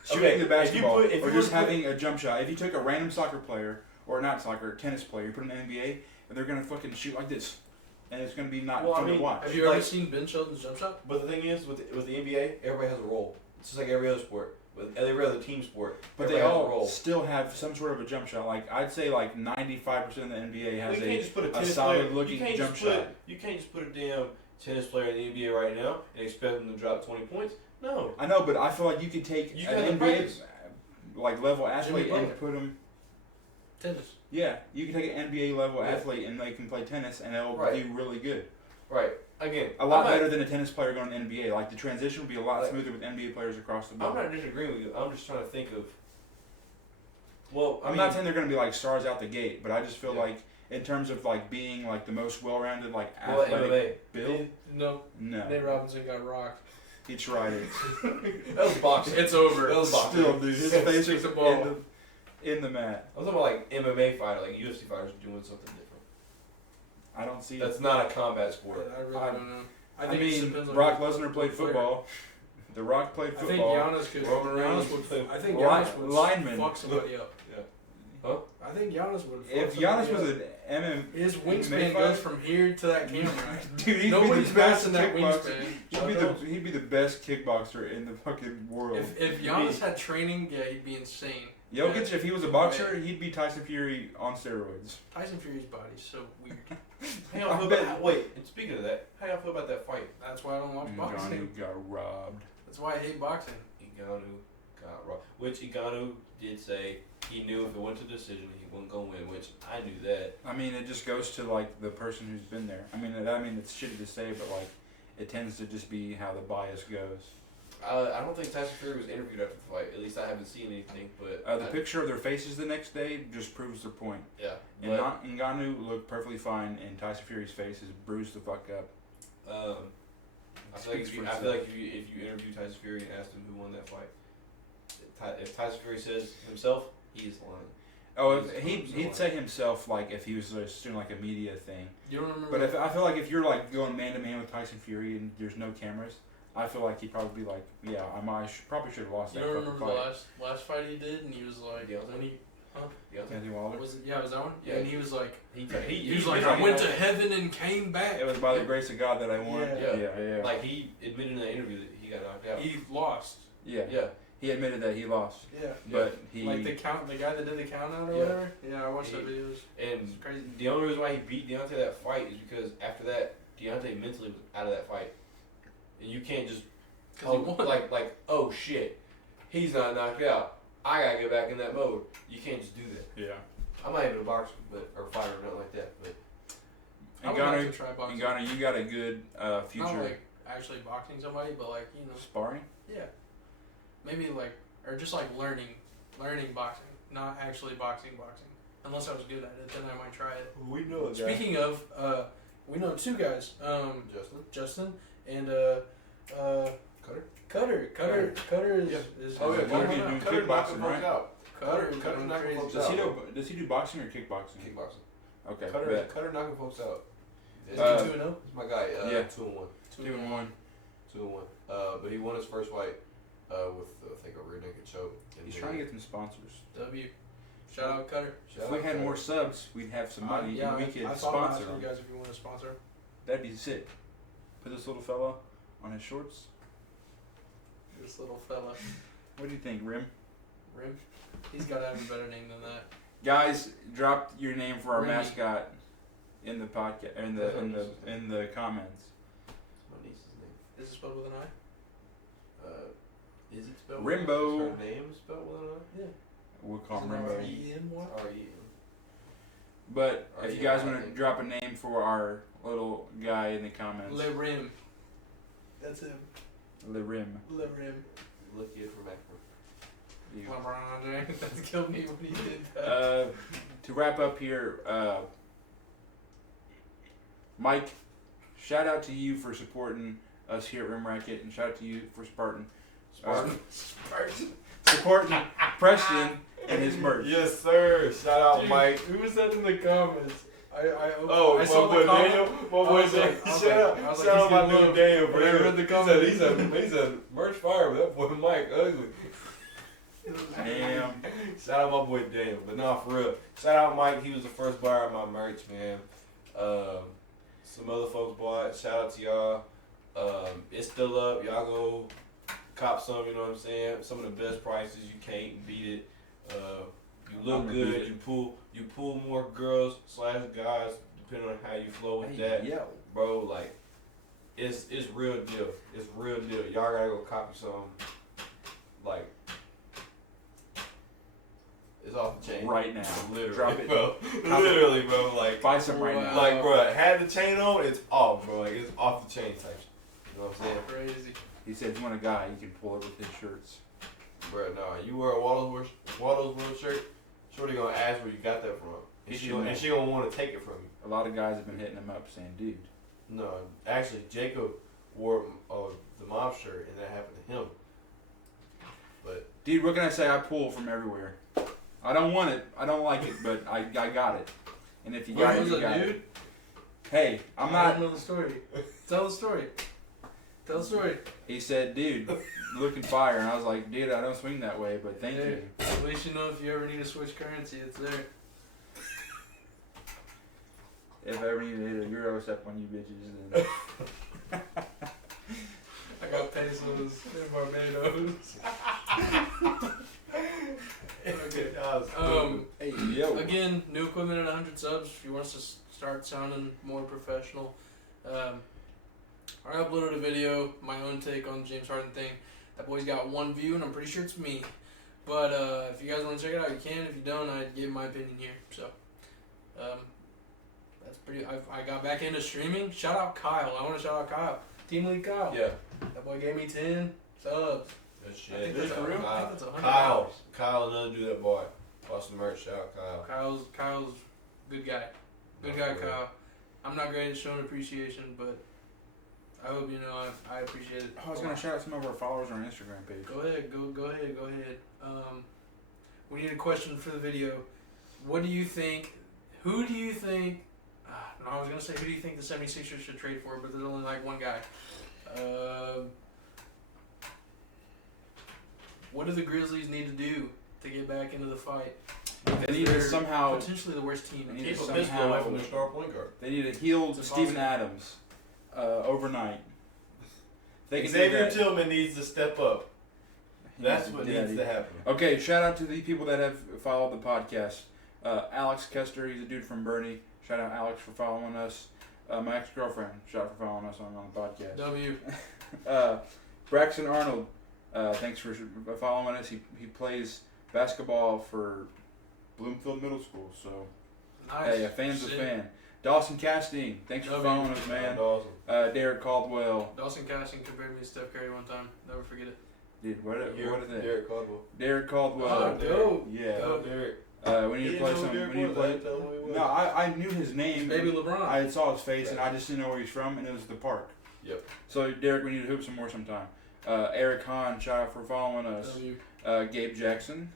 shooting okay, the basketball, if you or were just to put- having a jump shot. If you took a random soccer player, or not soccer, tennis player, you put them in the NBA, and they're gonna fucking shoot like this, and it's gonna be not Well, I fun to mean, watch. Have you ever seen Ben Shelton's jump shot? But the thing is, with the NBA, everybody has a role. It's just like every other sport. With every other team sport, But they everybody has a all role. still have some sort of a jump shot. Like I'd say, like 95% of the NBA Well, has you can't just put a a tennis solid player. looking You can't jump just put. shot. You can't just put a damn tennis player in the NBA right now and expect them to drop 20 points. No. I know, but I feel like you could take You an gotta NBA practice. like level athlete Butler. and put them. Tennis. Yeah, you can take an NBA level athlete and they can play tennis and they'll Right. do really good. Right. Again, A lot I'm not- better than a tennis player going to the NBA. Like the transition would be a lot Like- smoother with NBA players across the I'm board. not disagreeing with you. I'm just trying to think of. Well, I'm not saying they're going to be like stars out the gate, but I just feel Yeah. like in terms of like being like the most well-rounded like well, athletic MMA. build, No, no, Nate Robinson got rocked. he tried it. That was boxing. It's over. That was boxing. Still, dude, his face Stick was the ball. in the mat. I'm talking about like MMA fighter, like UFC fighters doing something different. I don't see it. That's not a combat sport. I really I- don't know. I think it just mean, depends on Brock who- Lesnar played what player. football. The Rock played I think football. Giannis could. Roman Reigns Giannis would. played- I think Line- Giannis would lineman. fuck somebody up. Huh? I think Giannis would. Fuck If somebody Giannis was up. an MM, His MMA wingspan fighter, goes from here to that camera. dude, he'd be Nobody's the best passing that kickboxer. wingspan. He'd be the best kickboxer in the fucking world. If Giannis had training, yeah, he'd be insane. Jokic, if he was a boxer, he'd be Tyson Fury on steroids. Tyson Fury's body's so weird. How y'all feel about wait? And speaking of that, how y'all feel about that fight? That's why I don't watch Johnny boxing. got robbed. That's why I hate boxing. Ngannou got robbed. Which Ngannou did say he knew if it went to decision, he wasn't gonna win. Which I knew that. I mean, it just goes to like the person who's been there. I mean, it's shitty to say, but like, it tends to just be how the bias goes. I don't think Tyson Fury was interviewed after the fight. At least I haven't seen anything. But The picture of their faces the next day just proves their point. yeah, And but, Ngannou looked perfectly fine, and Tyson Fury's face is bruised the fuck up. I feel like if you interview Tyson Fury and ask him who won that fight, if Tyson Fury says himself, he's lying. Oh, He's he'd say himself like if he was just doing like a media thing. You don't remember? But if I feel like if you're like going man to man with Tyson Fury and there's no cameras, I feel like he'd probably be like, yeah, probably should have lost you that don't fucking remember fight. the last fight he did, and he was like, Deontay? when he Anthony Wilder. was it, was that one? Yeah. And he was like, He was like, I went to heaven and came back. It was by the grace of God that I won. Yeah. Yeah. like he admitted in that interview that he got knocked out. He lost. Yeah. Yeah, he admitted that he lost, Yeah. but he Like the guy that did the count out or Yeah. whatever. Yeah, I watched that video. And It's crazy. the only reason why he beat Deontay that fight is because after that, Deontay mentally was out of that fight. And you can't just Because he won. like oh shit, he's not knocked out. I gotta get back in that mode. You can't just do that. yeah. I'm not even a boxer, or fighter or nothing like that. But I And would like Gunnar, to try boxing. and Gunnar, you got a good future Not like actually boxing somebody, but like sparring. yeah, maybe like or just like learning boxing, not actually boxing. Unless I was good at it, then I might try it. we know a guy. Speaking of, we know two guys, Justin and Cutter. Cutter is Yeah. is Oh yeah, is Cutter going can on. do Cutter knocking kickboxing, folks right? out. Cutter's going knocking crazy. folks Does out. he do boxing or kickboxing? Kickboxing. Okay. Cutter, bet. Cutter knocking folks out. Is Yeah, he 2-0? he's my guy. Yeah. 2-1. 2-1. 2-1. But he won his first fight with I think a rear naked choke. And He's then- trying to get some sponsors. W. Shout out Cutter. Shout If we out had Cutter. more subs, we'd have some money yeah, and we could I thought about sponsor asking them. you guys if you want to sponsor. That'd be sick. Put this little fella on his shorts. This little fella, What do you think, Rim? Rim. He's got to have a better name than that. Guys, drop your name for our Remy. mascot in the podcast in the comments. It's my niece's name. Is it spelled with an I? Is it spelled? Rimbo. Is her name spelled with an Yeah. We'll call him Isn't it Rimbo. R-E-M-Y? I? R-E-M. But if you guys Yeah, I want to think- drop a name for our little guy in the comments, Le Rim. That's him. Le Rim. Le Rim. Look kid from Akron. You. LeBron James. That killed me when he did that. To wrap up here, Mike, shout out to you for supporting us here at Rim Racket, and shout out to you for supporting Preston and his merch. Yes, sir. Shout out, Dude, Mike. Who was that in the comments? Oh, I saw the Daniel. comment. My I boy was Daniel. like- I was Shout like- out, I was like, shout out he's my getting dude love. Daniel. When I read the comment. He's a merch fire, but that boy Mike ugly. Damn. Shout out my boy Daniel, but nah, for real. Shout out Mike. He was the first buyer of my merch, man. Some other folks bought it. Shout out to y'all. It's still up. Y'all go cop some. You know what I'm saying? Some of the best prices. You can't beat it. You look I'm gonna good. beat it. You pull more girls / guys depending on how you flow with that, Yo. bro. Like it's real deal. It's real deal. Y'all gotta go copy some. Like. It's off the chain. Right now. Literally, Drop it. bro. Literally, bro. Like, Buy some right Wow. now. like, bro, had the chain on, it's off, bro. Like, it's off the chain type shit. You know what I'm saying? Crazy. He said, if you want a guy, you can pull it with his shirts. Bro, nah. You wear a Waldo's World shirt, Shorty gonna ask where you got that from. And He she should gonna, know. and she gonna want to take it from you. A lot of guys have been hitting him up saying, dude. No, actually, Jacob wore the mob shirt, and that happened to him. But Dude, what can I say? I pull from everywhere. I don't want it. I don't like it, but I got it. And if you got What it, was you it, got dude? it. Hey, I'm I not. don't know the story. Tell the story. Tell the story. He said, dude, looking fire. And I was like, dude, I don't swing that way, but thank Hey, you. At least you know if you ever need to switch currency, it's there. If I ever need to hit a Euro step on you bitches, then. I got pesos in Barbados. Okay. Hey, yo. Again, new equipment at 100 subs. If you want us to start sounding more professional, I uploaded a video, my own take on the James Harden thing. That boy's got 1 view, and I'm pretty sure it's me. But if you guys want to check it out, you can. If you don't, I gave my opinion here. So that's pretty. I got back into streaming. Shout out Kyle. I want to shout out Kyle. Team Lead Kyle. yeah, That boy gave me 10 subs. that I shit. think that's for real? I think that's $100. Kyle, another dude that bought some merch. Shout out Kyle. Kyle's good guy. Good guy, Kyle. I'm not great at showing appreciation, but I hope you know I appreciate it. I was going to shout out some of our followers on our Instagram page. Go ahead, go ahead. We need a question for the video. What do you think? Who do you think? No, I was gonna say who do you think the 76ers should trade for, but there's only like one guy. What do the Grizzlies need to do to get back into the fight? They need to They're somehow. potentially the worst team. They need Keep to a pistol somehow- away from their star point guard. They need to heal It's Steven impossible. Adams overnight. They can do Xavier that. Tillman needs to step up. That's what needs to happen. Okay, shout out to the people that have followed the podcast. Alex Kester, he's a dude from Bernie. Shout out Alex for following us. My ex-girlfriend, shout out for following us on the podcast. W. Braxton Arnold, thanks for following us. He plays basketball for Bloomfield Middle School, so Nice. hey, a fan's Shit. a fan. Dawson Casting, thanks for following us, man. Awesome. Derek Caldwell. Dawson Casting compared me to Steph Curry one time. Never forget it. Dude, what is that? Derek Caldwell. Derek Caldwell. Oh, dope. Yeah. Go Derek. We need to play some. We need to play. No, I knew his name. Baby LeBron. I saw his face and I just didn't know where he's from, and it was the park. Yep. So Derek, we need to hoop some more sometime. Eric Hahn, shout out for following us. W. Gabe Jackson.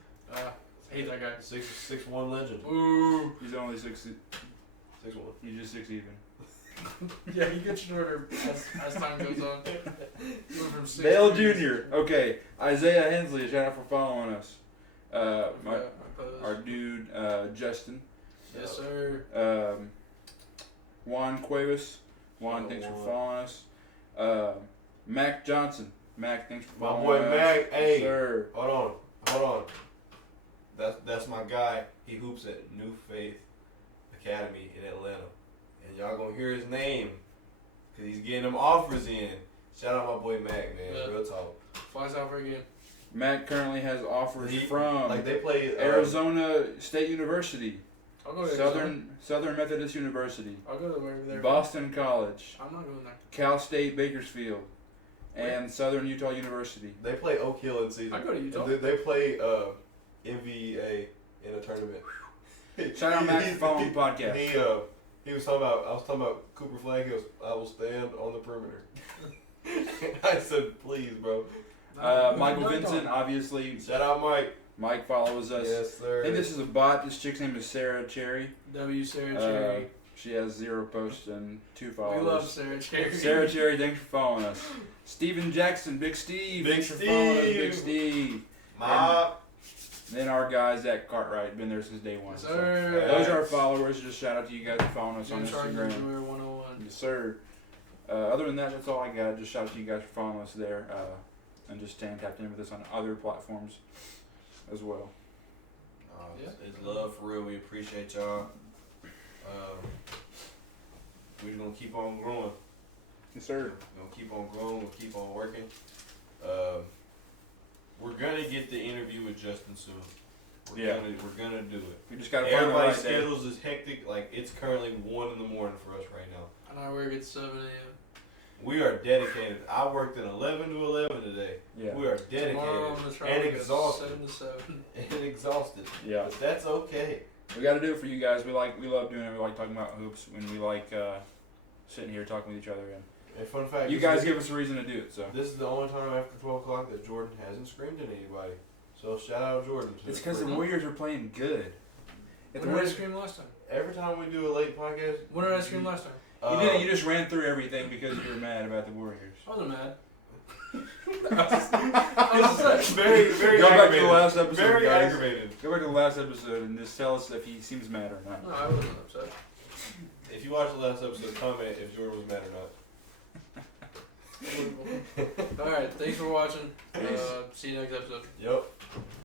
Hate that guy. 6'1" legend. Ooh. He's only 6'1". 6'1". He's just 6 even. Yeah, he gets shorter as time goes on. He went from 6 Dale to- Jr. Okay, Isaiah Hensley, shout out for following us. My pose. Our dude Justin. Yes, sir. Juan Cuevas. Juan, thanks for following us. Mac Johnson. Mac, thanks for My following us. boy Mac, hey. Sir. Hold on. That's my guy. He hoops at New Faith Academy in Atlanta. And y'all gonna hear his name. Cause he's getting them offers in. Shout out my boy Mac, man. Yeah. Real talk. Flies out for a game. Mac currently has offers from Like they play Arizona State University, I'll go to Arizona. Southern Methodist University, I'll go to wherever they're Boston College, I'm not going there. Cal State Bakersfield, and Southern Utah University. They play Oak Hill in season. I go to Utah. And they play MVA in a tournament. Shout out Mac for following the podcast. He was talking about. I was talking about Cooper Flag. He goes, "I will stand on the perimeter." I said, "Please, bro." Michael Vincent, obviously. Shout out, Mike. Mike follows us. Yes, sir. I think this is a bot. This chick's name is Sarah Cherry. W. Sarah Cherry. She has 0 posts and 2 followers. We love Sarah Cherry. Sarah Cherry, thanks for following us. Steven Jackson, Big Steve, Big thanks for following us, Big Steve. Steve. Mob. Then our guys at Cartwright, been there since day one. Yes, So sir. those are our followers. Just shout out to you guys for following us James on Harden Instagram. everywhere 101. Yes, sir. Other than that, that's all I got. Just shout out to you guys for following us there, and just staying tapped in with us on other platforms as well. Yeah. It's love for real. We appreciate y'all. We're just gonna keep on growing. Yes, sir. We're gonna keep on growing. We'll keep on working. We're gonna get the interview with Justin soon. We're gonna do it. We just gotta find the Everybody's right day. schedules is hectic. Like it's currently 1 in the morning for us right now. And I work at 7 a.m. We are dedicated. I worked at 11 to 11 today. Yeah. We are dedicated Tomorrow I'm gonna try and to work at exhausted. 7 to 7. And exhausted. Yeah. But that's okay. We got to do it for you guys. We love doing it. We like talking about hoops, and we like sitting here talking with each other. And fun fact, You guys give us a reason to do it. So this is the only time after 12 o'clock that Jordan hasn't screamed at anybody. So shout out Jordan. it's because the Warriors are playing good. If the When did I Warriors, scream last time? Every time we do a late podcast, When did I scream last time? you did it. You just ran through everything because you were mad about the Warriors. I wasn't mad. I was upset. very, very Go back to aggravated. the last episode, Very guys. aggravated. Go back to the last episode and just tell us if he seems mad or not. No, I wasn't upset. If you watch the last episode, comment if Jordan was mad or not. Alright, thanks for watching. See you next episode. Yep.